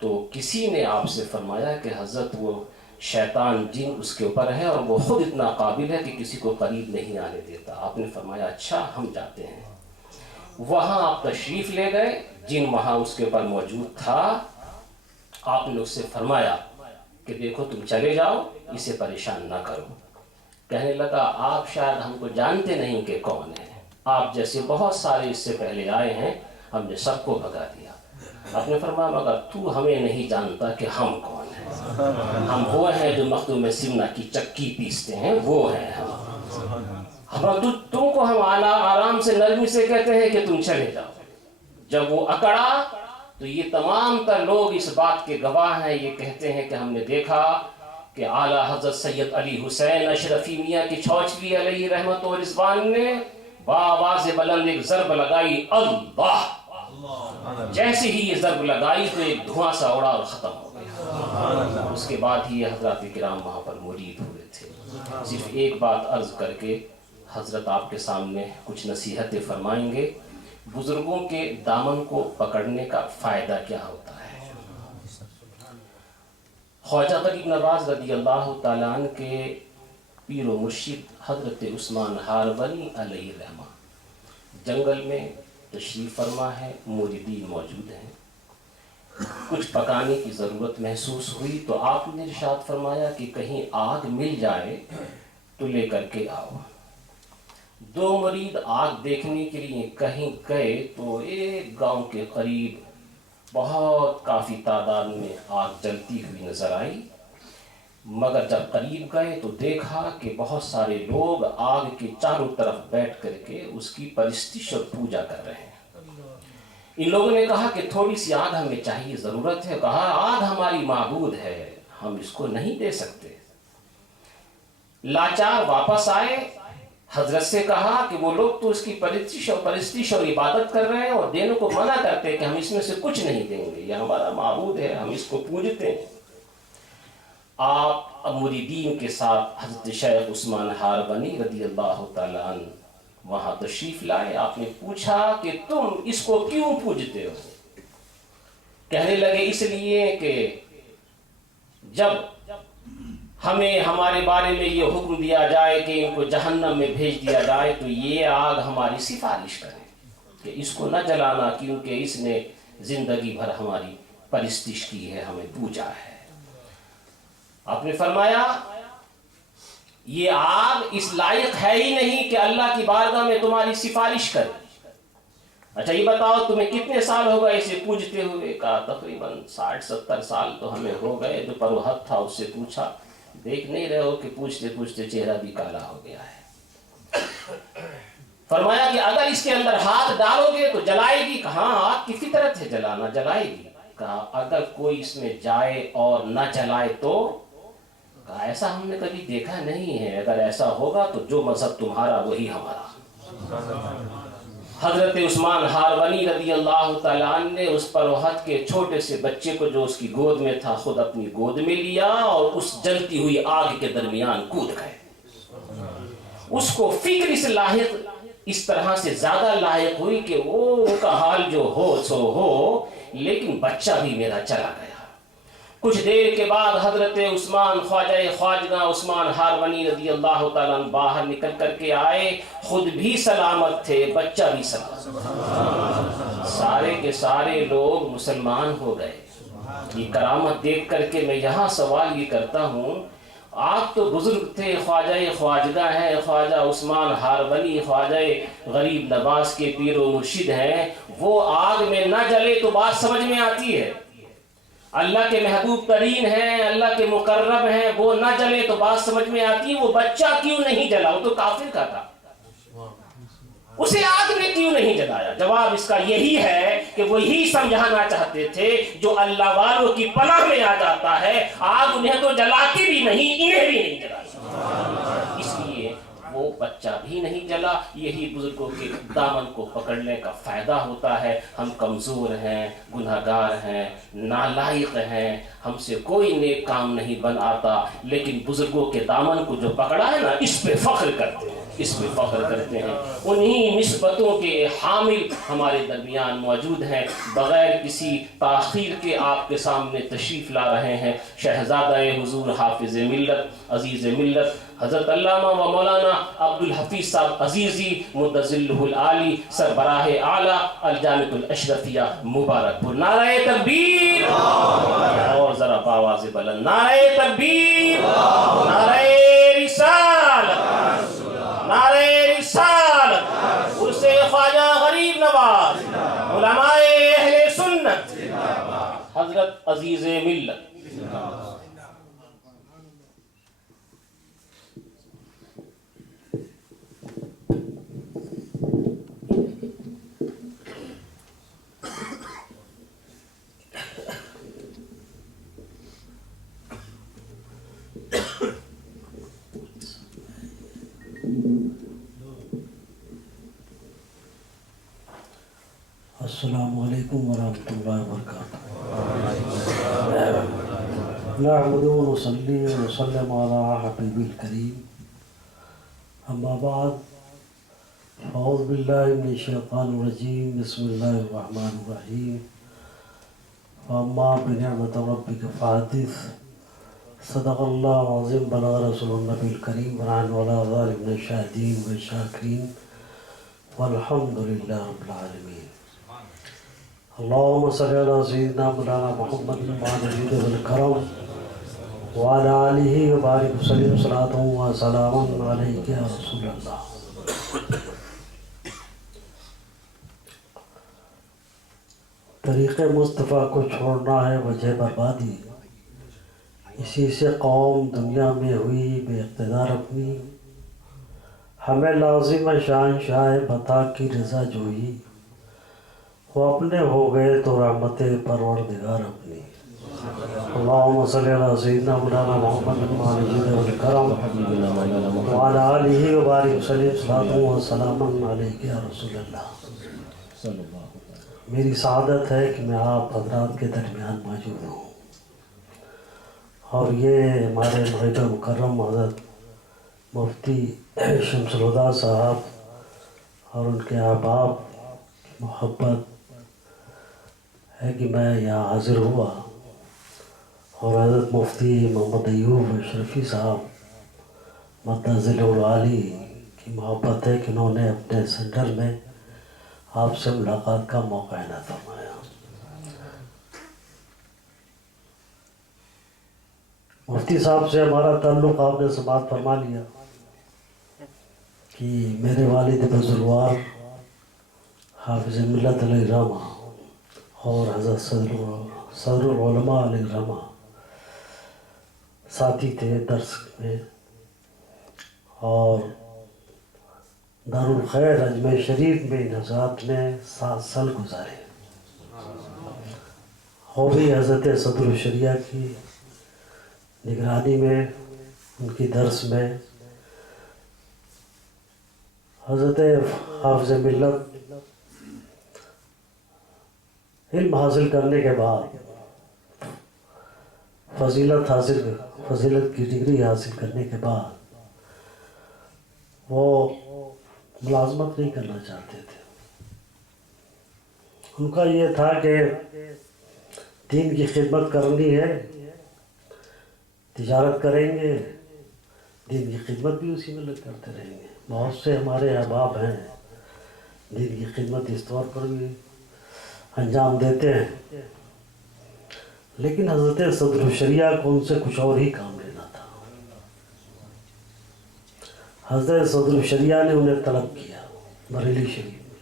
تو کسی نے آپ سے فرمایا کہ حضرت وہ شیطان جن اس کے اوپر ہے، اور وہ خود اتنا قابل ہے کہ کسی کو قریب نہیں آنے دیتا. آپ نے فرمایا اچھا ہم جاتے ہیں. وہاں آپ تشریف لے گئے، جن وہاں اس کے اوپر موجود تھا. آپ نے اس سے فرمایا کہ دیکھو تم چلے جاؤ، اسے پریشان نہ کرو. کہنے لگا آپ شاید ہم کو جانتے نہیں کہ کون ہیں، آپ جیسے بہت سارے اس سے پہلے آئے ہیں، ہم نے سب کو بھگا دیا. آپ نے فرمایا مگر تو ہمیں نہیں جانتا کہ ہم کون ہیں. ہم وہ ہیں جو مخدوم سمنہ کی چکی پیستے ہیں، وہ ہیں ہم. تم کو ہم آرام سے نرمی سے کہتے ہیں کہ تم چلے جاؤ. جب وہ اکڑا تو یہ تمام تر لوگ اس بات کے گواہ ہیں، یہ کہتے ہیں کہ ہم نے دیکھا کہ اعلیٰ حضرت سید علی حسین اشرفی میاں کی چھوچلی علیہ رحمت و رضوان نے بآواز بلند ایک ضرب لگائی، اللہ، جیسے ہی یہ ضرب لگائی تو ایک دھواں سا اڑا اور ختم ہو گیا۔ اس کے بعد ہی یہ حضرات کرام وہاں پر مرید ہوئے تھے۔ صرف ایک بات عرض کر کے حضرت آپ کے سامنے کچھ نصیحتیں فرمائیں گے۔ بزرگوں کے دامن کو پکڑنے کا فائدہ کیا ہوتا ہے؟ خواجہ غریب نواز رضی اللہ تعالیٰ عنہ کے پیر و مرشد حضرت عثمان ہارونی علیہ رحمہ جنگل میں تشریف فرما ہے، مریدین موجود ہیں۔ کچھ پکانے کی ضرورت محسوس ہوئی تو آپ نے ارشاد فرمایا کہ کہیں آگ مل جائے تو لے کر کے آؤ۔ دو مرید آگ دیکھنے کے لیے کہیں گئے تو ایک گاؤں کے قریب بہت کافی تعداد میں آگ جلتی ہوئی نظر آئی، مگر جب قریب گئے تو دیکھا کہ بہت سارے لوگ آگ کے چاروں طرف بیٹھ کر کے اس کی پرستش اور پوجا کر رہے ہیں۔ ان لوگوں نے کہا کہ تھوڑی سی آگ ہمیں چاہیے، ضرورت ہے۔ کہا آگ ہماری معبود ہے، ہم اس کو نہیں دے سکتے۔ لاچار واپس آئے، حضرت سے کہا کہ وہ لوگ تو اس کی پرستش اور عبادت کر رہے ہیں اور دینے کو منع کرتے ہیں کہ ہم اس میں سے کچھ نہیں دیں گے، یہ ہمارا معبود ہے، ہم اس کو پوجتے ہیں۔ آپ مریدین کے ساتھ حضرت شیخ عثمان ہارونی رضی اللہ تعالیٰ عنہ وہاں تشریف لائے۔ آپ نے پوچھا کہ تم اس کو کیوں پوجتے ہو؟ کہنے لگے اس لیے کہ جب ہمیں ہمارے بارے میں یہ حکم دیا جائے کہ ان کو جہنم میں بھیج دیا جائے تو یہ آگ ہماری سفارش کرے کہ اس کو نہ جلانا، کیونکہ اس نے زندگی بھر ہماری پرستش کی ہے، ہمیں پوجا ہے۔ آپ نے فرمایا یہ آگ اس لائق ہے ہی نہیں کہ اللہ کی بارگاہ میں تمہاری سفارش کرے۔ اچھا یہ بتاؤ تمہیں کتنے سال ہو گئے اسے پوجتے ہوئے؟ کہا تقریباً 60-70 سال تو ہمیں ہو گئے۔ جو پروہت تھا اس سے پوچھا، دیکھ نہیں رہے ہو کہ پوچھتے پوچھتے چہرہ بھی کالا ہو گیا ہے؟ فرمایا کہ اگر اس کے اندر ہاتھ ڈالو گے تو جلائے گی؟ کہا آگ کی فطرت ہے جلانا، جلائے گی۔ کہا اگر کوئی اس میں جائے اور نہ جلائے تو؟ کہا ایسا ہم نے کبھی دیکھا نہیں ہے، اگر ایسا ہوگا تو جو مذہب تمہارا وہی ہمارا۔ حضرت عثمان ہارونی رضی اللہ تعالیٰ عنہ نے اس پروہت کے چھوٹے سے بچے کو جو اس کی گود میں تھا خود اپنی گود میں لیا اور اس جلتی ہوئی آگ کے درمیان کود گئے۔ اس کو فکر اس لاحق اس طرح سے زیادہ لاحق ہوئی کہ وہ ان کا حال جو ہو سو ہو، لیکن بچہ بھی میرا چلا گیا۔ کچھ دیر کے بعد حضرت عثمان خواجہ عثمان ہارونی رضی اللہ تعالیٰ عنہ باہر نکل کر کے آئے، خود بھی سلامت تھے، بچہ بھی سلامت۔ سارے کے سارے لوگ مسلمان ہو گئے۔ یہ کرامت دیکھ کر کے میں یہاں سوال یہ کرتا ہوں، آپ تو بزرگ تھے، خواجہ ہیں، خواجہ عثمان ہارونی خواجہ غریب نواز کے پیر و مرشد ہیں، وہ آگ میں نہ جلے تو بات سمجھ میں آتی ہے۔ اللہ کے محبوب ترین ہیں، اللہ کے مقرب ہیں، وہ نہ جلے تو بات سمجھ میں آتی ہے۔ وہ بچہ کیوں نہیں جلا؟ وہ تو کافر کا تھا، اسے آگ نے کیوں نہیں جلایا؟ جواب اس کا یہی ہے کہ وہی سمجھانا چاہتے تھے جو اللہ والوں کی پناہ میں آ جاتا ہے، آگ انہیں تو جلاتی بھی نہیں، انہیں بھی نہیں جلاتی، اس لیے وہ بچہ بھی نہیں جلا۔ یہی بزرگوں کے دامن کو پکڑنے کا فائدہ ہوتا ہے۔ ہم کمزور ہیں، گناہگار ہیں، نالائق ہیں، ہم سے کوئی نیک کام نہیں بن آتا، لیکن بزرگوں کے دامن کو جو پکڑا ہے نا، اس پہ فخر کرتے ہیں، اس میں فخر کرتے ہیں۔ انہی نسبتوں کے حامل ہمارے درمیان موجود ہیں۔ بغیر کسی تاخیر کے آپ کے سامنے تشریف لا رہے ہیں شہزادہ حضور حافظ ملت عزیز ملت حضرت علامہ و مولانا عبد الحفیظ صاحب عزیزی مدظلہ العالی سربراہ اعلیٰ الجامعۃ الاشرفیہ مبارک پور۔ نعرہ تکبیر، اور ذرا بآواز بلند نعرہ تکبیر، نعرہ رسالت، نعرہ رسالت، عرس خواجہ غریب نواز، علماء اہل سنت، حضرت عزیز ملت۔ السلام علیکم ورحمۃ اللہ وبرکاتہ. نحمده ونصلي ونسلم على حبیب الکریم. اما بعد اعوذ باللہ من الشیطان الرجیم. بسم اللہ الرحمن الرحیم. واما بنعمت ربک فحدث. صدق اللہ العظیم. بلغ رسول النبی الکریم. ونحن علی ذلک من الشاہدین والشاکرین والحمد للہ رب العالمین. اللهم صل على سيدنا مولانا محمد وعلى آله والكرم وعلى آله وبارك وسلم صلاة وسلاما عليك يا رسول اللہ. طریق مصطفیٰ کو چھوڑنا ہے وجہ بربادی. اسی سے قوم دنیا میں ہوئی بے اقتدار اپنی. ہمیں لازم ہے شہنشاہ بتا کی رضا جوئی. وہ اپنے ہو گئے تو رحمت پروردگار اپنی. اللہم صلی اللہ سیدنا مولانا محمد وعلی والکرم وعلی آلہ وبارک وسلم صلاۃ و سلام علیک یا رسول اللہ. میری سعادت ہے کہ میں آپ حضرات کے درمیان موجود ہوں، اور یہ ہمارے معاہدہ مکرم حضرت مفتی شمس الہدیٰ صاحب اور ان کے احباب محبت ہے کہ میں یہاں حاضر ہوا، اور حضرت مفتی محمد ایوب اشرفی صاحب مدہ ذیل العالی کی محبت ہے کہ انہوں نے اپنے سینٹر میں آپ سے ملاقات کا موقع عنایت فرمایا. مفتی صاحب سے ہمارا تعلق آپ نے سماعت فرما لیا کہ میرے والد بزرگوار حافظ ملت علیہ الرحمہ اور حضرت صدر العلماء علیہ الرحمہ ساتھی تھے درس میں، اور دارالخیر اجمیر شریف میں ان حضرات نے 7 سال گزارے. وہ بھی حضرت صدر الشریعہ کی نگرانی میں، ان کی درس میں. حضرت حافظ ملت علم حاصل کرنے کے بعد فضیلت کی ڈگری حاصل کرنے کے بعد وہ ملازمت نہیں کرنا چاہتے تھے. ان کا یہ تھا کہ دین کی خدمت کرنی ہے، تجارت کریں گے، دین کی خدمت بھی اسی میں لگ کرتے رہیں گے. بہت سے ہمارے احباب ہیں دین کی خدمت اس طور پر بھی انجام دیتے ہیں، لیکن حضرت صدر الشریعہ کو ان سے کچھ اور ہی کام لینا تھا. حضرت صدر الشریعہ نے انہیں طلب کیا بریلی شریف میں.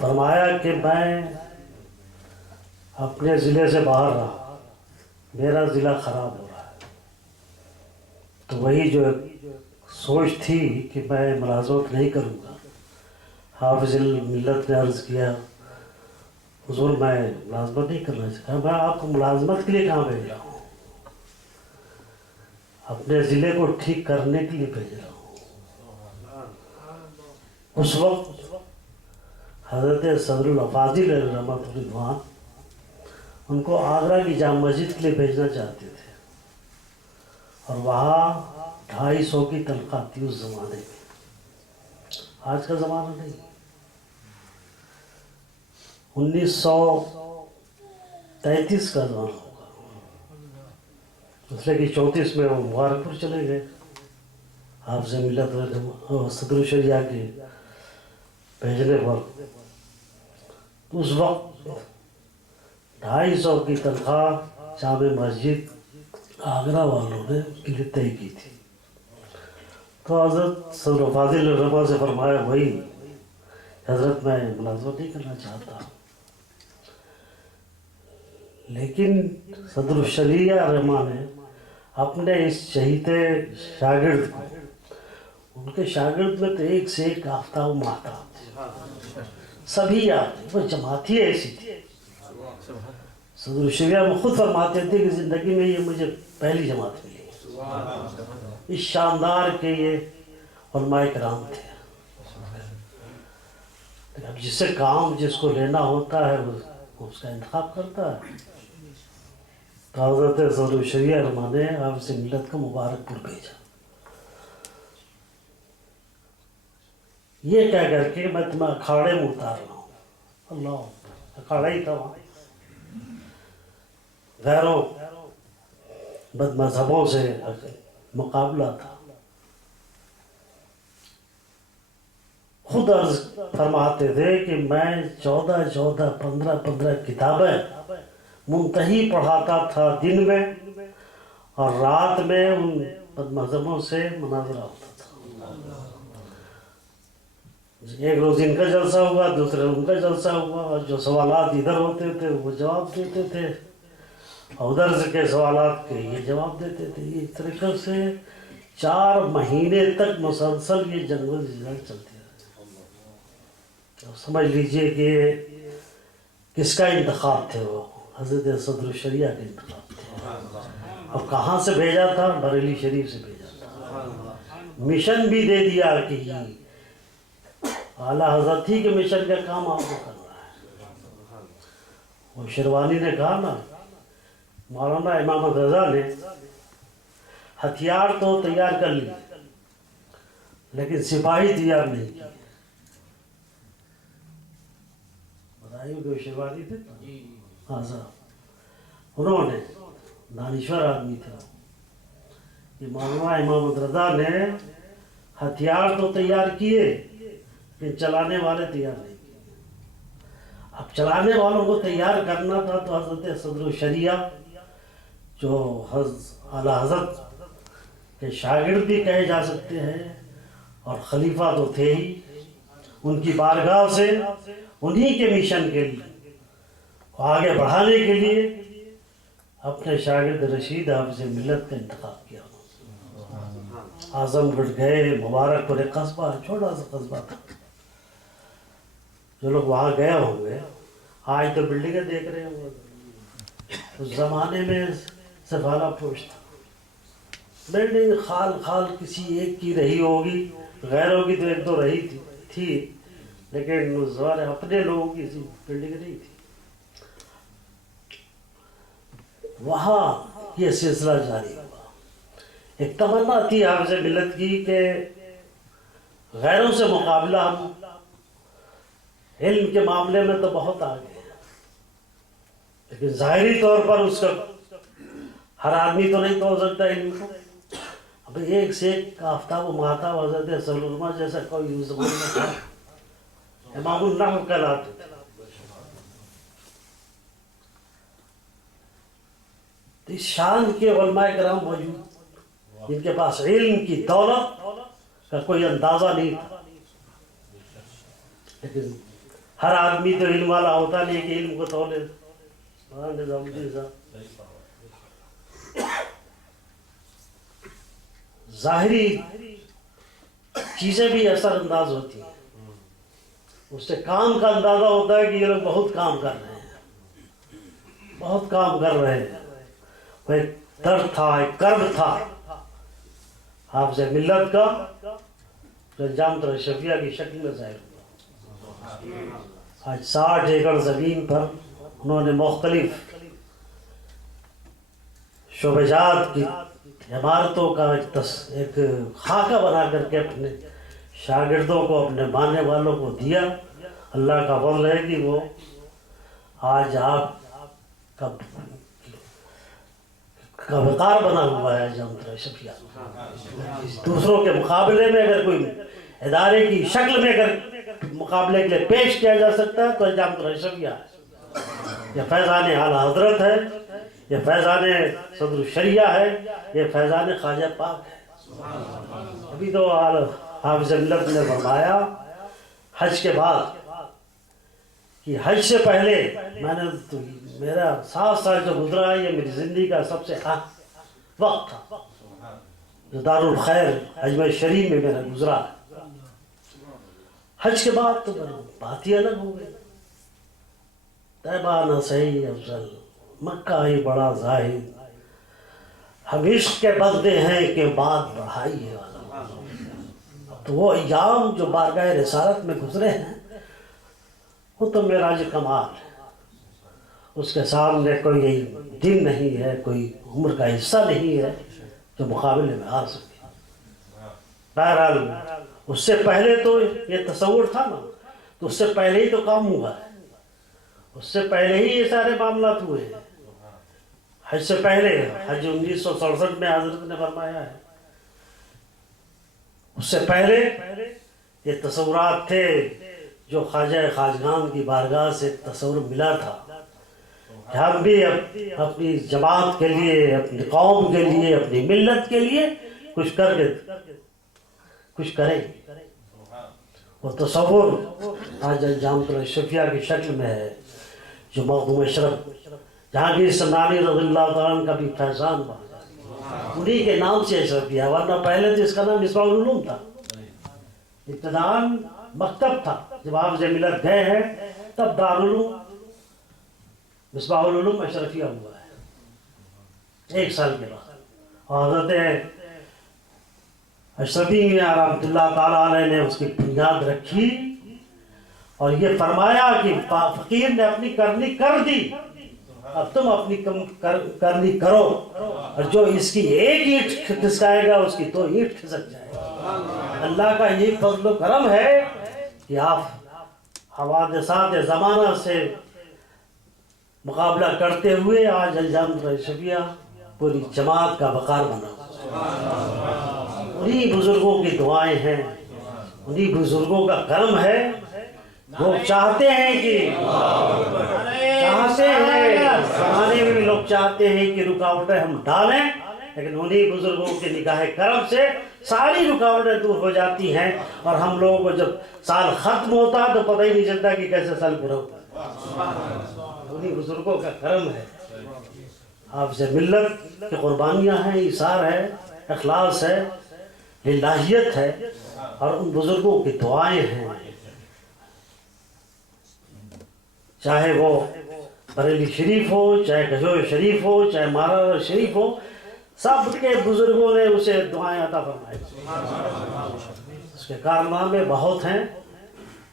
فرمایا کہ میں اپنے ضلع سے باہر رہا، میرا ضلع خراب ہو رہا ہے. تو وہی جو سوچ تھی کہ میں ملازمت نہیں کروں گا. حافظ ملت نے عرض کیا حضور میں ملازمت نہیں کرنا چاہتا. میں آپ کو ملازمت کے لیے کہاں بھیج رہا ہوں، اپنے ضلع کو ٹھیک کرنے کے لیے بھیج رہا ہوں. اس وقت حضرت صدر الافاضل علیہ رحمۃ رضوان ان کو آگرہ کی جامع مسجد کے لیے بھیجنا چاہتے تھے، اور وہاں 250 کی تنخواہ تھی اس زمانے میں. آج کا زمانہ نہیں. 1933 کا زمانہ ہوگا. اس لیے کہ 34 میں وہ مبارک پور چلے گئے حافظ ملت صدر الشریعہ کے بھیجنے پر. اس وقت 250 کی تنخواہ جامع مسجد آگرہ والوں نے کے لیے طے کی تھی. تو حضرت صدر فاضل الرحمٰ سے فرمایا وہی حضرت میں ملازمت نہیں کرنا چاہتا. لیکن صدر الشریعہ رحمٰ نے اپنے اس شہید شاگرد کو، ان کے شاگرد میں تو ایک سے ایک آفتاب و ماہتاب تھے، سبھی آتے، وہ جماعت ہی ایسی تھی. صدر الشریعہ میں خود فرماتے تھے کہ زندگی میں یہ مجھے پہلی جماعت ملی. اس شاندار کے یہ علماء کرام تھے. اب جس سے کام جس کو لینا ہوتا ہے وہ اس کا انتخاب کرتا ہے. تو حضرت صدر الشریعہ علماء نے آپ سے ملت کا مبارک پور بھیجا. یہ کہہ کر کے میں تمہیں اکھاڑے میں اتار رہا ہوں. اللہ اکھاڑا ہی تھا وہاں. غیروں بد مذہبوں سے مقابلہ تھا. خود عرض فرماتے تھے کہ میں 15 کتابیں منتہی پڑھاتا تھا دن میں، اور رات میں ان بد مذہبوں سے مناظرہ ہوتا تھا. ایک روز ان کا جلسہ ہوا، دوسرے ان کا جلسہ ہوا، اور جو سوالات ادھر ہوتے تھے وہ جواب دیتے تھے، اور ادھر کے سوالات کے یہ جواب دیتے تھے. اس طریقے سے 4 مہینے تک مسلسل یہ جنگ و جدال چلتی رہی. سمجھ لیجئے کہ کس کا انتخاب تھے وہ؟ حضرت صدر الشریعہ کے انتخاب تھے. اب کہاں سے بھیجا تھا؟ بریلی شریف سے بھیجا تھا. مشن بھی دے دیا کہ اعلیٰ حضرت ہی کے مشن کا کام آپ کو کرنا ہے. وہ شیروانی نے کہا نا، مولانا امام رضا نے ہتھیار تو تیار کر لیے لیکن سپاہی تیار نہیں کیے. بتائیے کہ وہ شیروانی تھے. ہاں صاحب، انہوں نے دانشور آدمی تھا. یہ مولانا امام رضا نے ہتھیار تو تیار کیے لیکن چلانے والے تیار نہیں کیے. اب چلانے والوں کو تیار کرنا تھا تو حضرت صدر الشریعہ جو اعلیٰ حضرت کے شاگرد بھی کہے جا سکتے ہیں اور خلیفہ تو تھے ہی، ان کی بارگاہ سے انہی کے مشن کے لیے آگے بڑھانے کے لیے اپنے شاگرد رشید حافظ ملت کا انتخاب کیا. اعظم گڑھ گئے. مبارک پور ایک قصبہ، چھوٹا سا قصبہ تھا. جو لوگ وہاں گئے ہوں گے آج تو بلڈنگیں دیکھ رہے ہوں گے. اس زمانے میں صرف اعلیٰ پوش تھا. بلڈنگ خال کسی ایک کی رہی ہوگی، غیروں کی تو 1-2 رہی تھی لیکن اس زمانے اپنے لوگوں کی کسی بلڈنگ نہیں تھی. وہاں یہ سلسلہ جاری ہوا. ایک تمنا تھی حافظ ملت کی کہ غیروں سے مقابلہ ہم علم کے معاملے میں تو بہت آگے ہیں، لیکن ظاہری طور پر اس کا ہر آدمی تو نہیں توڑ سکتا علم کو. اب ایک سے ایک آفتاب و مہتاب حضرت سلورما جیسا کوئی اس زمانے میں تھا. امام النحو کہلاتے تھے. اس شان کے علماء کرام موجود جن کے پاس علم کی دولت کا کوئی اندازہ نہیں تھا. لیکن ہر آدمی تو علم والا ہوتا نہیں کہ علم کو تولے. نظام الدین صاحب ظاہری چیزیں بھی اثر انداز ہوتی ہیں. اس سے کام کا اندازہ ہوتا ہے کہ یہ لوگ بہت کام کر رہے ہیں، بہت کام کر رہے ہیں. وہ ایک درد تھا، ایک کرب تھا حافظ ملت کا جو انجام شفیہ کی شکل میں ظاہر ہوا. آج 60 ایکڑ زمین پر انہوں نے مختلف شعبجات کی عمارتوں کا ایک خاکہ بنا کر کے اپنے شاگردوں کو، اپنے ماننے والوں کو دیا. اللہ کا فضل ہے کہ وہ آج آپ کا وقار بنا ہوا ہے جامع شفیہ. دوسروں کے مقابلے میں اگر کوئی ادارے کی شکل میں اگر مقابلے کے لیے پیش کیا جا سکتا ہے تو جامع شفیہ ہے. یہ فیضان اعلیٰ حضرت ہے، یہ فیضان صدر الشریعہ ہے، یہ فیضان خواجہ پاک ہے. ابھی تو حافظ ملت نے فرمایا حج کے بعد کہ حج سے پہلے میں نے میرا 7 سال جو گزرا ہے یہ میری زندگی کا سب سے اہم وقت تھا جو دارالخیر اجمیر شریف میں میرا گزرا ہے. حج کے بعد تو بات ہی الگ ہو گئی. طیبہ نہ صحیح افضل، مکہ ہی بڑا زاہد، ہم عشق کے بندے ہیں کہ بات بڑھائی ہے. تو وہ ایام جو بارگاہ رسالت میں گزرے ہیں وہ تو معراج کمال ہے، اس کے سامنے کوئی دن نہیں ہے، کوئی عمر کا حصہ نہیں ہے جو مقابلے میں آ سکے۔ بہرحال اس سے پہلے تو یہ تصور تھا نا، تو اس سے پہلے ہی تو کام ہوا ہے، اس سے پہلے ہی یہ سارے معاملات ہوئے ہیں۔ حج سے پہلے، حج 1967 میں حضرت نے فرمایا ہے، اس سے پہلے یہ تصورات تھے جو خواجہ خواجگان کی بارگاہ سے تصور ملا تھا کہ ہم بھی اپنی جماعت کے لیے، اپنی قوم کے لیے، اپنی ملت کے لیے کچھ کریں۔ وہ تصور آج الجامعۃ الاشرفیہ کی شکل میں ہے، جو مخدوم اشرف جہانگیر سمنانی رضی اللہ تعالیٰ عنہ کا بھی فیضان بنا، انہی کے نام سے اشرفیہ، ورنہ پہلے تو اس کا نام مصباح العلوم تھا۔ ابتداً مکتب تھا، جب آپ ملت گئے ہیں تب دارالعلوم مصباح العلوم اشرفیہ ہوا ہے 1 سال کے بعد۔ اور حضرت اشرفی رحمۃ اللہ تعالیٰ علیہ نے اس کی بنیاد رکھی اور یہ فرمایا کہ فقیر نے اپنی کرنی کر دی، اب تم اپنی کرنی کرو، اور جو اس کی ایک اینٹ کھسکائے گا اس کی 2 اینٹ کھسک جائے گا۔ اللہ کا یہ فضل و کرم ہے کہ آپ حوادثات زمانہ سے مقابلہ کرتے ہوئے آج الجامعۃ الاشرفیہ پوری جماعت کا وقار بنا۔ انہی بزرگوں کی دعائیں ہیں، انہی بزرگوں کا کرم ہے۔ لوگ چاہتے ہیں کہ زمانے میں بھی لوگ چاہتے ہیں کہ رکاوٹیں ہم ڈالیں، لیکن انہی بزرگوں کے نگاہ کرم سے ساری رکاوٹیں دور ہو جاتی ہیں، اور ہم لوگوں کو جب سال ختم ہوتا ہے تو پتہ ہی نہیں چلتا کہ کیسے سال پورا ہوتا ہے۔ انہی بزرگوں کا کرم ہے۔ آپ سے ملت کی قربانیاں ہیں، ایثار ہے، اخلاص ہے، الہیت ہے، اور ان بزرگوں کی دعائیں ہیں، چاہے وہ بریلی شریف ہو، چاہے کھجور شریف ہو، چاہے مارا شریف ہو، سب کے بزرگوں نے اسے دعائیں عطا فرمائی۔ اس کے کارنامے بہت ہیں،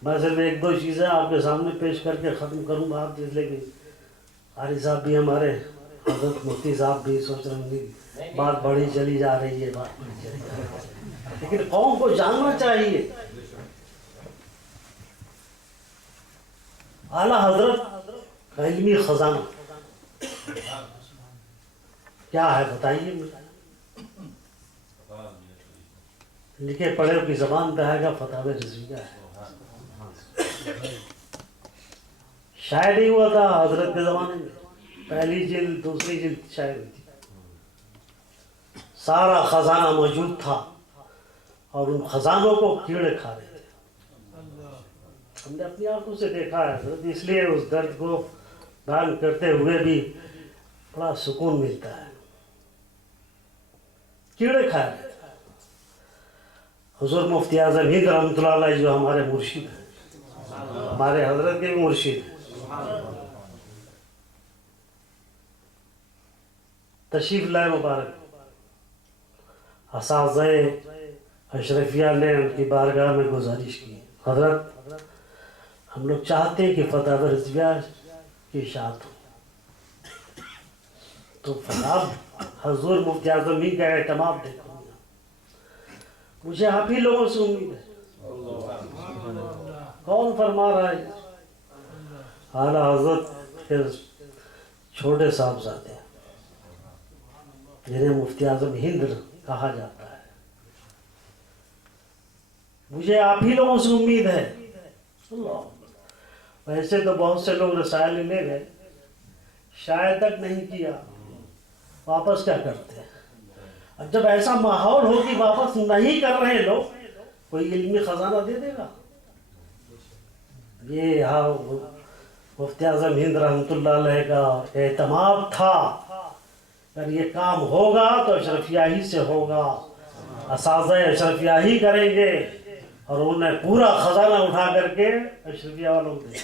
میں صرف 1-2 چیزیں آپ کے سامنے پیش کر کے ختم کروں گا، آپ اس لیے کہ قاری صاحب بھی ہمارے، حضرت مفتی صاحب بھی سوچ رہے ہیں بات بڑی چلی جا رہی ہے، بات بڑی چلی جا رہی ہے، لیکن قوم کو جاننا چاہیے۔ اعلیٰ حضرت کا علمی خزانہ کیا ہے بتائیے مجھے؟ لکھے پڑھے کی زبان پہ آئے گا فتاوی رضویہ ہے۔ شاید ہی ہوا تھا حضرت کے زمانے میں، پہلی جلد دوسری جلد شاید ہوئی تھی، سارا خزانہ موجود تھا، اور ان خزانوں کو کیڑے کھا رہے تھے۔ ہم نے اپنی آنکھوں سے دیکھا ہے حضرت، اس لیے اس درد کو بیان کرتے ہوئے بھی بڑا سکون ملتا ہے۔ کیڑے کھا رہے تھے۔ حضور مفتی اعظم ہند رحمۃ اللہ علیہ جو ہمارے مرشد ہیں، ہمارے حضرت کے بھی مرشد ہیں، تشریف لائے مبارک، اساتذہ اشرفیہ نے ان کی بارگاہ میں گزارش کی، حضرت ہم لوگ چاہتے ہیں کہ فتاوی رضویہ کی اشاعت ہو، تو فتح حضور مفتی اعظم ہند کا اہتمام دیکھو، مجھے آپ ہی لوگوں سے امید ہے۔ کون فرما رہا ہے؟ اعلیٰ حضرت کے چھوٹے صاحبزادے جنہیں مفتی اعظم ہند کہا جاتا ہے، مجھے آپ ہی لوگوں سے امید ہے۔ ویسے تو بہت سے لوگ رسائل لے گئے، شاید تک نہیں کیا، واپس کیا کرتے ہیں؟ اب جب ایسا ماحول ہو کہ واپس نہیں کر رہے لوگ، کوئی علمی خزانہ دے دے گا؟ یہ مفتی اعظم ہند رحمۃ اللہ علیہ کا اہتمام تھا، اگر یہ کام ہوگا تو اشرفیہ ہی سے ہوگا، اساتذہ اشرفیہ ہی کریں گے، اور انہوں نے پورا خزانہ اٹھا کر کے اشرفیہ والوں کو دیا۔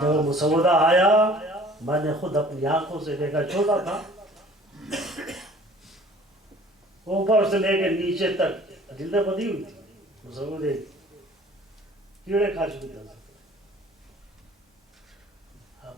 جب مسودہ آیا میں نے خود اپنی آنکھوں سے دیکھا، چھوٹا تھا، اوپر سے لے کے نیچے تک جلدیں بدی ہوئی تھی، مسودے کیڑے کھا چکے تھے۔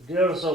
150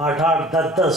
8-8, 10-10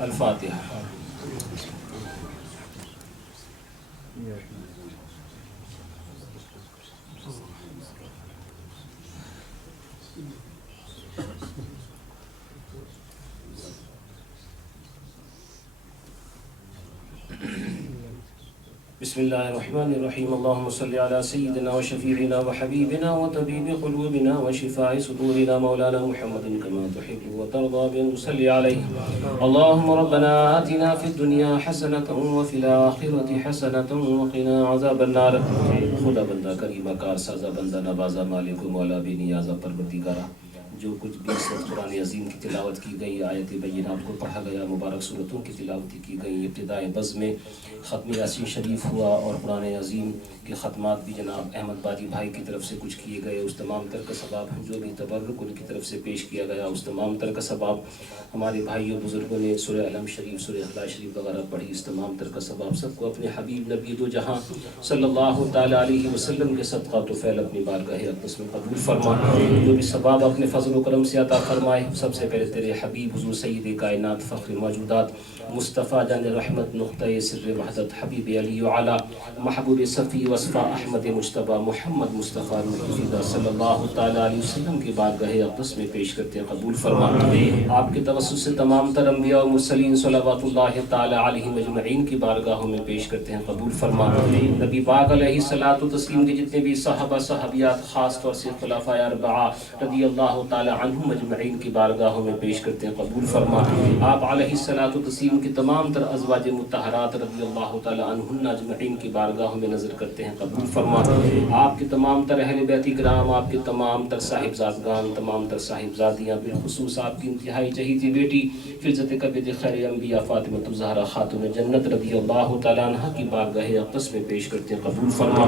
الفاتحہ. بسم اللہ الرحمن الرحیم. اللہم صلی علی سیدنا و شفیعنا و حبیبنا و طبیب قلوبنا و شفاء صدورنا مولانا محمد کما تحب و ترضى بأن تصلی علیہ. اللہم ربنا آتنا فی الدنیا حسنة و فی الآخرة حسنة و قنا عذاب النار. خدا بندہ کریمہ کار سازہ بندہ نوازہ مالک و مولا بے نیازہ پروردگارہ، جو کچھ بھی اس وقت قرآن عظیم کی تلاوت کی گئی، آیت بینات کو پڑھا گیا، مبارک صورتوں کی تلاوت کی گئی، ابتدائی بزم میں ختم یاسین شریف ہوا اور قرآن عظیم کے ختمات بھی جناب احمد بادی بھائی کی طرف سے کچھ کیے گئے، اس تمام تر کا ثواب جو بھی تبرک ان کی طرف سے پیش کیا گیا، اس تمام تر کا ثواب ہمارے بھائیوں بزرگوں نے سورہ علم شریف، سورہ اخلاص شریف وغیرہ پڑھی، اس تمام تر کا ثواب سب کو اپنے حبیب نبی دو جہاں صلی اللہ تعالیٰ علیہ وسلم کے صدقہ تو فعل اپنی بارگاہ اقدس میں قبول فرما. جو بھی ثواب اپنے فضل و کرم سے عطا فرمائے، سب سے پہلے تیرے حبیب حضور سید کائنات فخر موجودات مصطفیٰ جان رحمت نقطۂ سر وحدت حبیب علی وعلا محبوب صفی وصفہ احمد مجتبیٰ محمد مصطفیٰ فیدہ صلی اللہ تعالیٰ علیہ وسلم کی بارگاہ اقدس میں پیش کرتے ہیں قبول فرما. آپ کے توسط سے تمام تر انبیاء و مرسلین صلوات اللہ تعالیٰ علیہ مجمعین کی بارگاہوں میں پیش کرتے ہیں قبول فرما. نبی پاک علیہ الصلوۃ والتسلیم کے جتنے بھی صحابہ صحابیات، خاص طور سے خلفائے اربعہ رضی اللہ تعالیٰ عنہم مجمعین کی بارگاہوں میں پیش کرتے ہیں قبول فرما. آپ علیہ الصلوۃ والتسلیم کی تمام تر ازواج مطہرات رضی اللہ تعالیٰ عنہن اجمعین کی بارگاہوں میں نظر کرتے ہیں قبول فرما. آپ کے تمام تر اہل بیت کرام، آپ کے تمام تر صاحبزادگان، تمام تر صاحبزادیاں، بالخصوص آپ کی انتہائی چہیتی بیٹی فلزت کبد خیر انبیاء فاطمۃ الزہرا خاتون جنت رضی اللہ تعالیٰ عنہ کی بارگاہ اقدس میں پیش کرتے ہیں قبول فرما.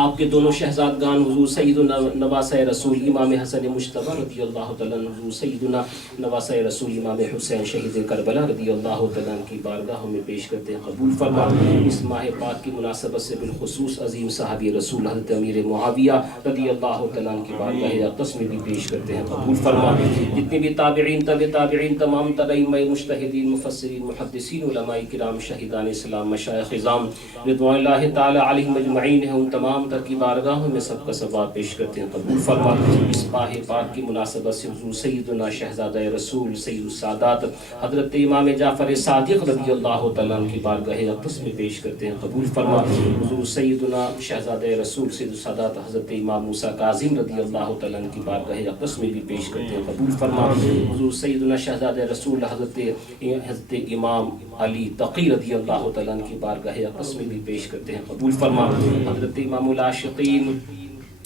آپ کے دونوں شہزادگان حضور سیدنا نواسہ رسول امام حسن مجتبیٰ رضی اللہ تعالیٰ عنہ، حضور سیدنا نواسہ رسول امام حسین شہید کربلا رضی اللہ تعالیٰ عنہ کی بارگاہوں میں پیش کرتے ہیں قبول فرما. اس ماہ پاک کی مناسبت سے بالخصوص عظیم صحابی رسول حضرت امیر معاویہ رضی اللہ تعالیٰ عنہ کی بارگاہ اقدس میں بھی پیش کرتے ہیں قبول فرما. جتنے بھی تابعین، تبع تابعین، تمام تر ائمہ مجتہدین، مفسرین، محدثین، علماء کرام، شہیدان اسلام، مشائخ عظام رضوان اللہ تعالیٰ علیہم اجمعین ہیں، ان تمام تر کی بارگاہوں میں سب کا ثواب پیش کرتے ہیں قبول فرما. اس ماہ پاک کی مناسبت سے حضور سیدنا شہزادہ رسول سید السادات حضرت امام جعفر صادق رضی اللہ تعالیٰ عنہ کی بارگاہ اقدس میں پیش کرتے ہیں قبول فرما. حضور سیدنا شہزادہ رسول سید السادات حضرت امام موسیٰ کاظم رضی اللہ تعالیٰ عنہ کی بارگاہ اقدس میں بھی پیش کرتے ہیں قبول فرما. حضور سیدنا شہزادہ رسول حضرت امام علی تقی رضی اللہ تعالیٰ عنہ کی بارگاہ اقدس میں بھی پیش کرتے ہیں قبول فرما. حضرت امام العاشقین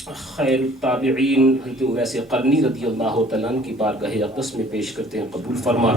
خیر التابعین حضرت اویس قرنی رضی اللہ تعالیٰ عنہ کی بارگاہ اقدس میں پیش کرتے ہیں قبول فرما.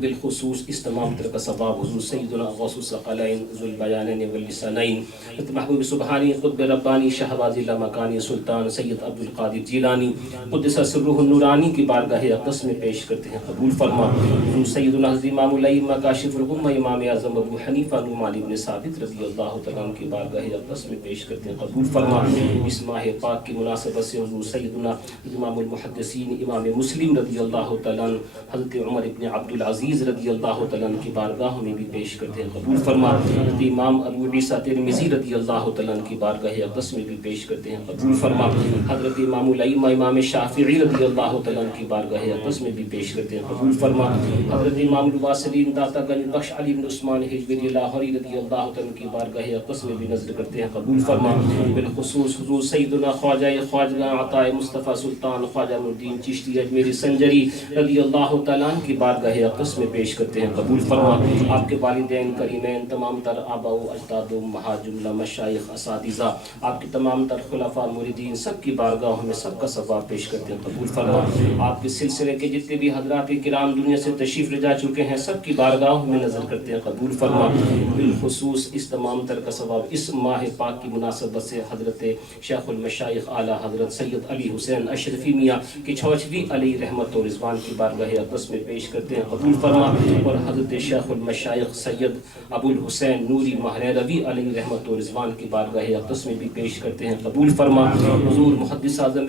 بالخصوص اس تمام تر کا ثواب حضور سیدنا غوث الثقلین ذو البیانین واللسانین حضرت محبوب سبحانی قطب ربانی شہبازی لامکانی سلطان سید عبد القادر جیلانی قدس سرہ النورانی کی بارگاہ اقدس میں پیش کرتے ہیں قبول فرما. حضور سیدنا حضرت امام الائمہ کاشف الغمہ امام اعظم ابو حنیفہ نعمان بن ثابت رضی اللہ تعالیٰ عنہ کی بارگاہ اقدس میں پیش کرتے ہیں قبول فرما. اس ماہ پاک کی مناسبت سے حضور سیدنا امام المحدثین امام مسلم رضی اللہ تعالیٰ عنہ حضرت عمر ابن عبد العزیز رضی اللہ تعالیٰ عنہ کی بارگاہوں میں بھی پیش کرتے ہیں قبول فرما. حضرت امام ابو عیسیٰ ترمذی رضی اللہ تعالیٰ عنہ کی بارگاہ اقدس میں بھی پیش کرتے ہیں قبول فرما. حضرت امام الائمہ امام شافعی رضی اللہ تعالیٰ عنہ کی بارگاہ اقدس میں بھی پیش کرتے ہیں قبول فرما. حضرت امام الواصلین داتا گنج بخش علی بن عثمان حجویری لاہوری رضی اللہ تعالیٰ عنہ کی بارگاہ اقدس میں بھی نظر کرتے ہیں قبول فرما. بالخصوص حضور سیدنا خواجہ خواجہ عطا مصطفیٰ سلطان خواجہ الدین چشتی اجمیری سنجری رضی اللہ تعالیٰ عنہ کی بارگاہ اقدس میں پیش کرتے ہیں قبول فرما. آپ کے والدین کریمین، تمام تر آبا و اجداد و مہاج جملہ مشائخ اساتذہ، آپ کے تمام تر خلفاء مریدین، سب کی بارگاہوں میں سب کا ثواب پیش کرتے ہیں قبول فرما. آپ کے سلسلے کے جتنے بھی حضرات کرام دنیا سے تشریف لے جا چکے ہیں، سب کی بارگاہوں میں نظر کرتے ہیں قبول فرما. بالخصوص اس تمام تر کا ثواب اس ماہ پاک کی مناسبت سے حضرت شیخ المشائخ اعلیٰ حضرت سید علی حسین اشرفی میاں کی چھوچوی علی رحمت و رضوان کی بارگاہ اقدس میں پیش کرتے ہیں قبول فرما. اور حضرت شیخ المشائخ سید ابو الحسین نوری مہروی علی رحمت و رضوان کی بارگاہ اقدس میں بھی پیش کرتے ہیں قبول فرما. حضور محدث اعظم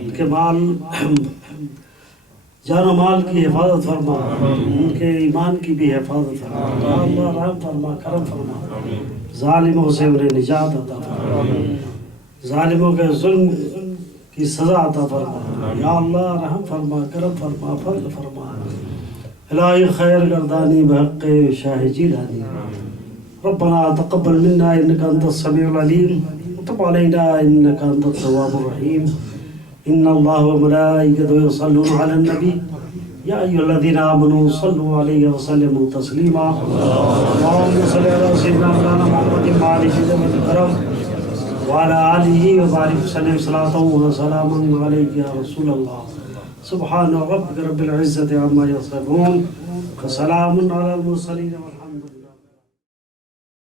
ان کے مال جان و مال کی حفاظت فرما، ان کے ایمان کی بھی حفاظت فرما، یا اللہ رحم فرما، کرم فرما، ظالموں سے انہیں نجات عطا فرما، ظالموں کے ظلم کی سزا عطا فرما، یا اللہ رحم فرما، کرم فرما، فضل فرما، الہی خیر گردانی بحق شاہ جیلانی. ربنا تقبل منا انك انت السميع العليم وتب علينا انك انت التواب الرحيم. ان الله وملائكته يصلون على النبي يا ايها الذين امنوا صلوا عليه وسلموا تسليما. اللهم صل على سيدنا مولانا محمد وعلى اله وعلى اله وبارك وسلم صلاه وسلاما عليك يا رسول الله. سبحان ربك رب العزه عما يصفون وسلام على المرسلين.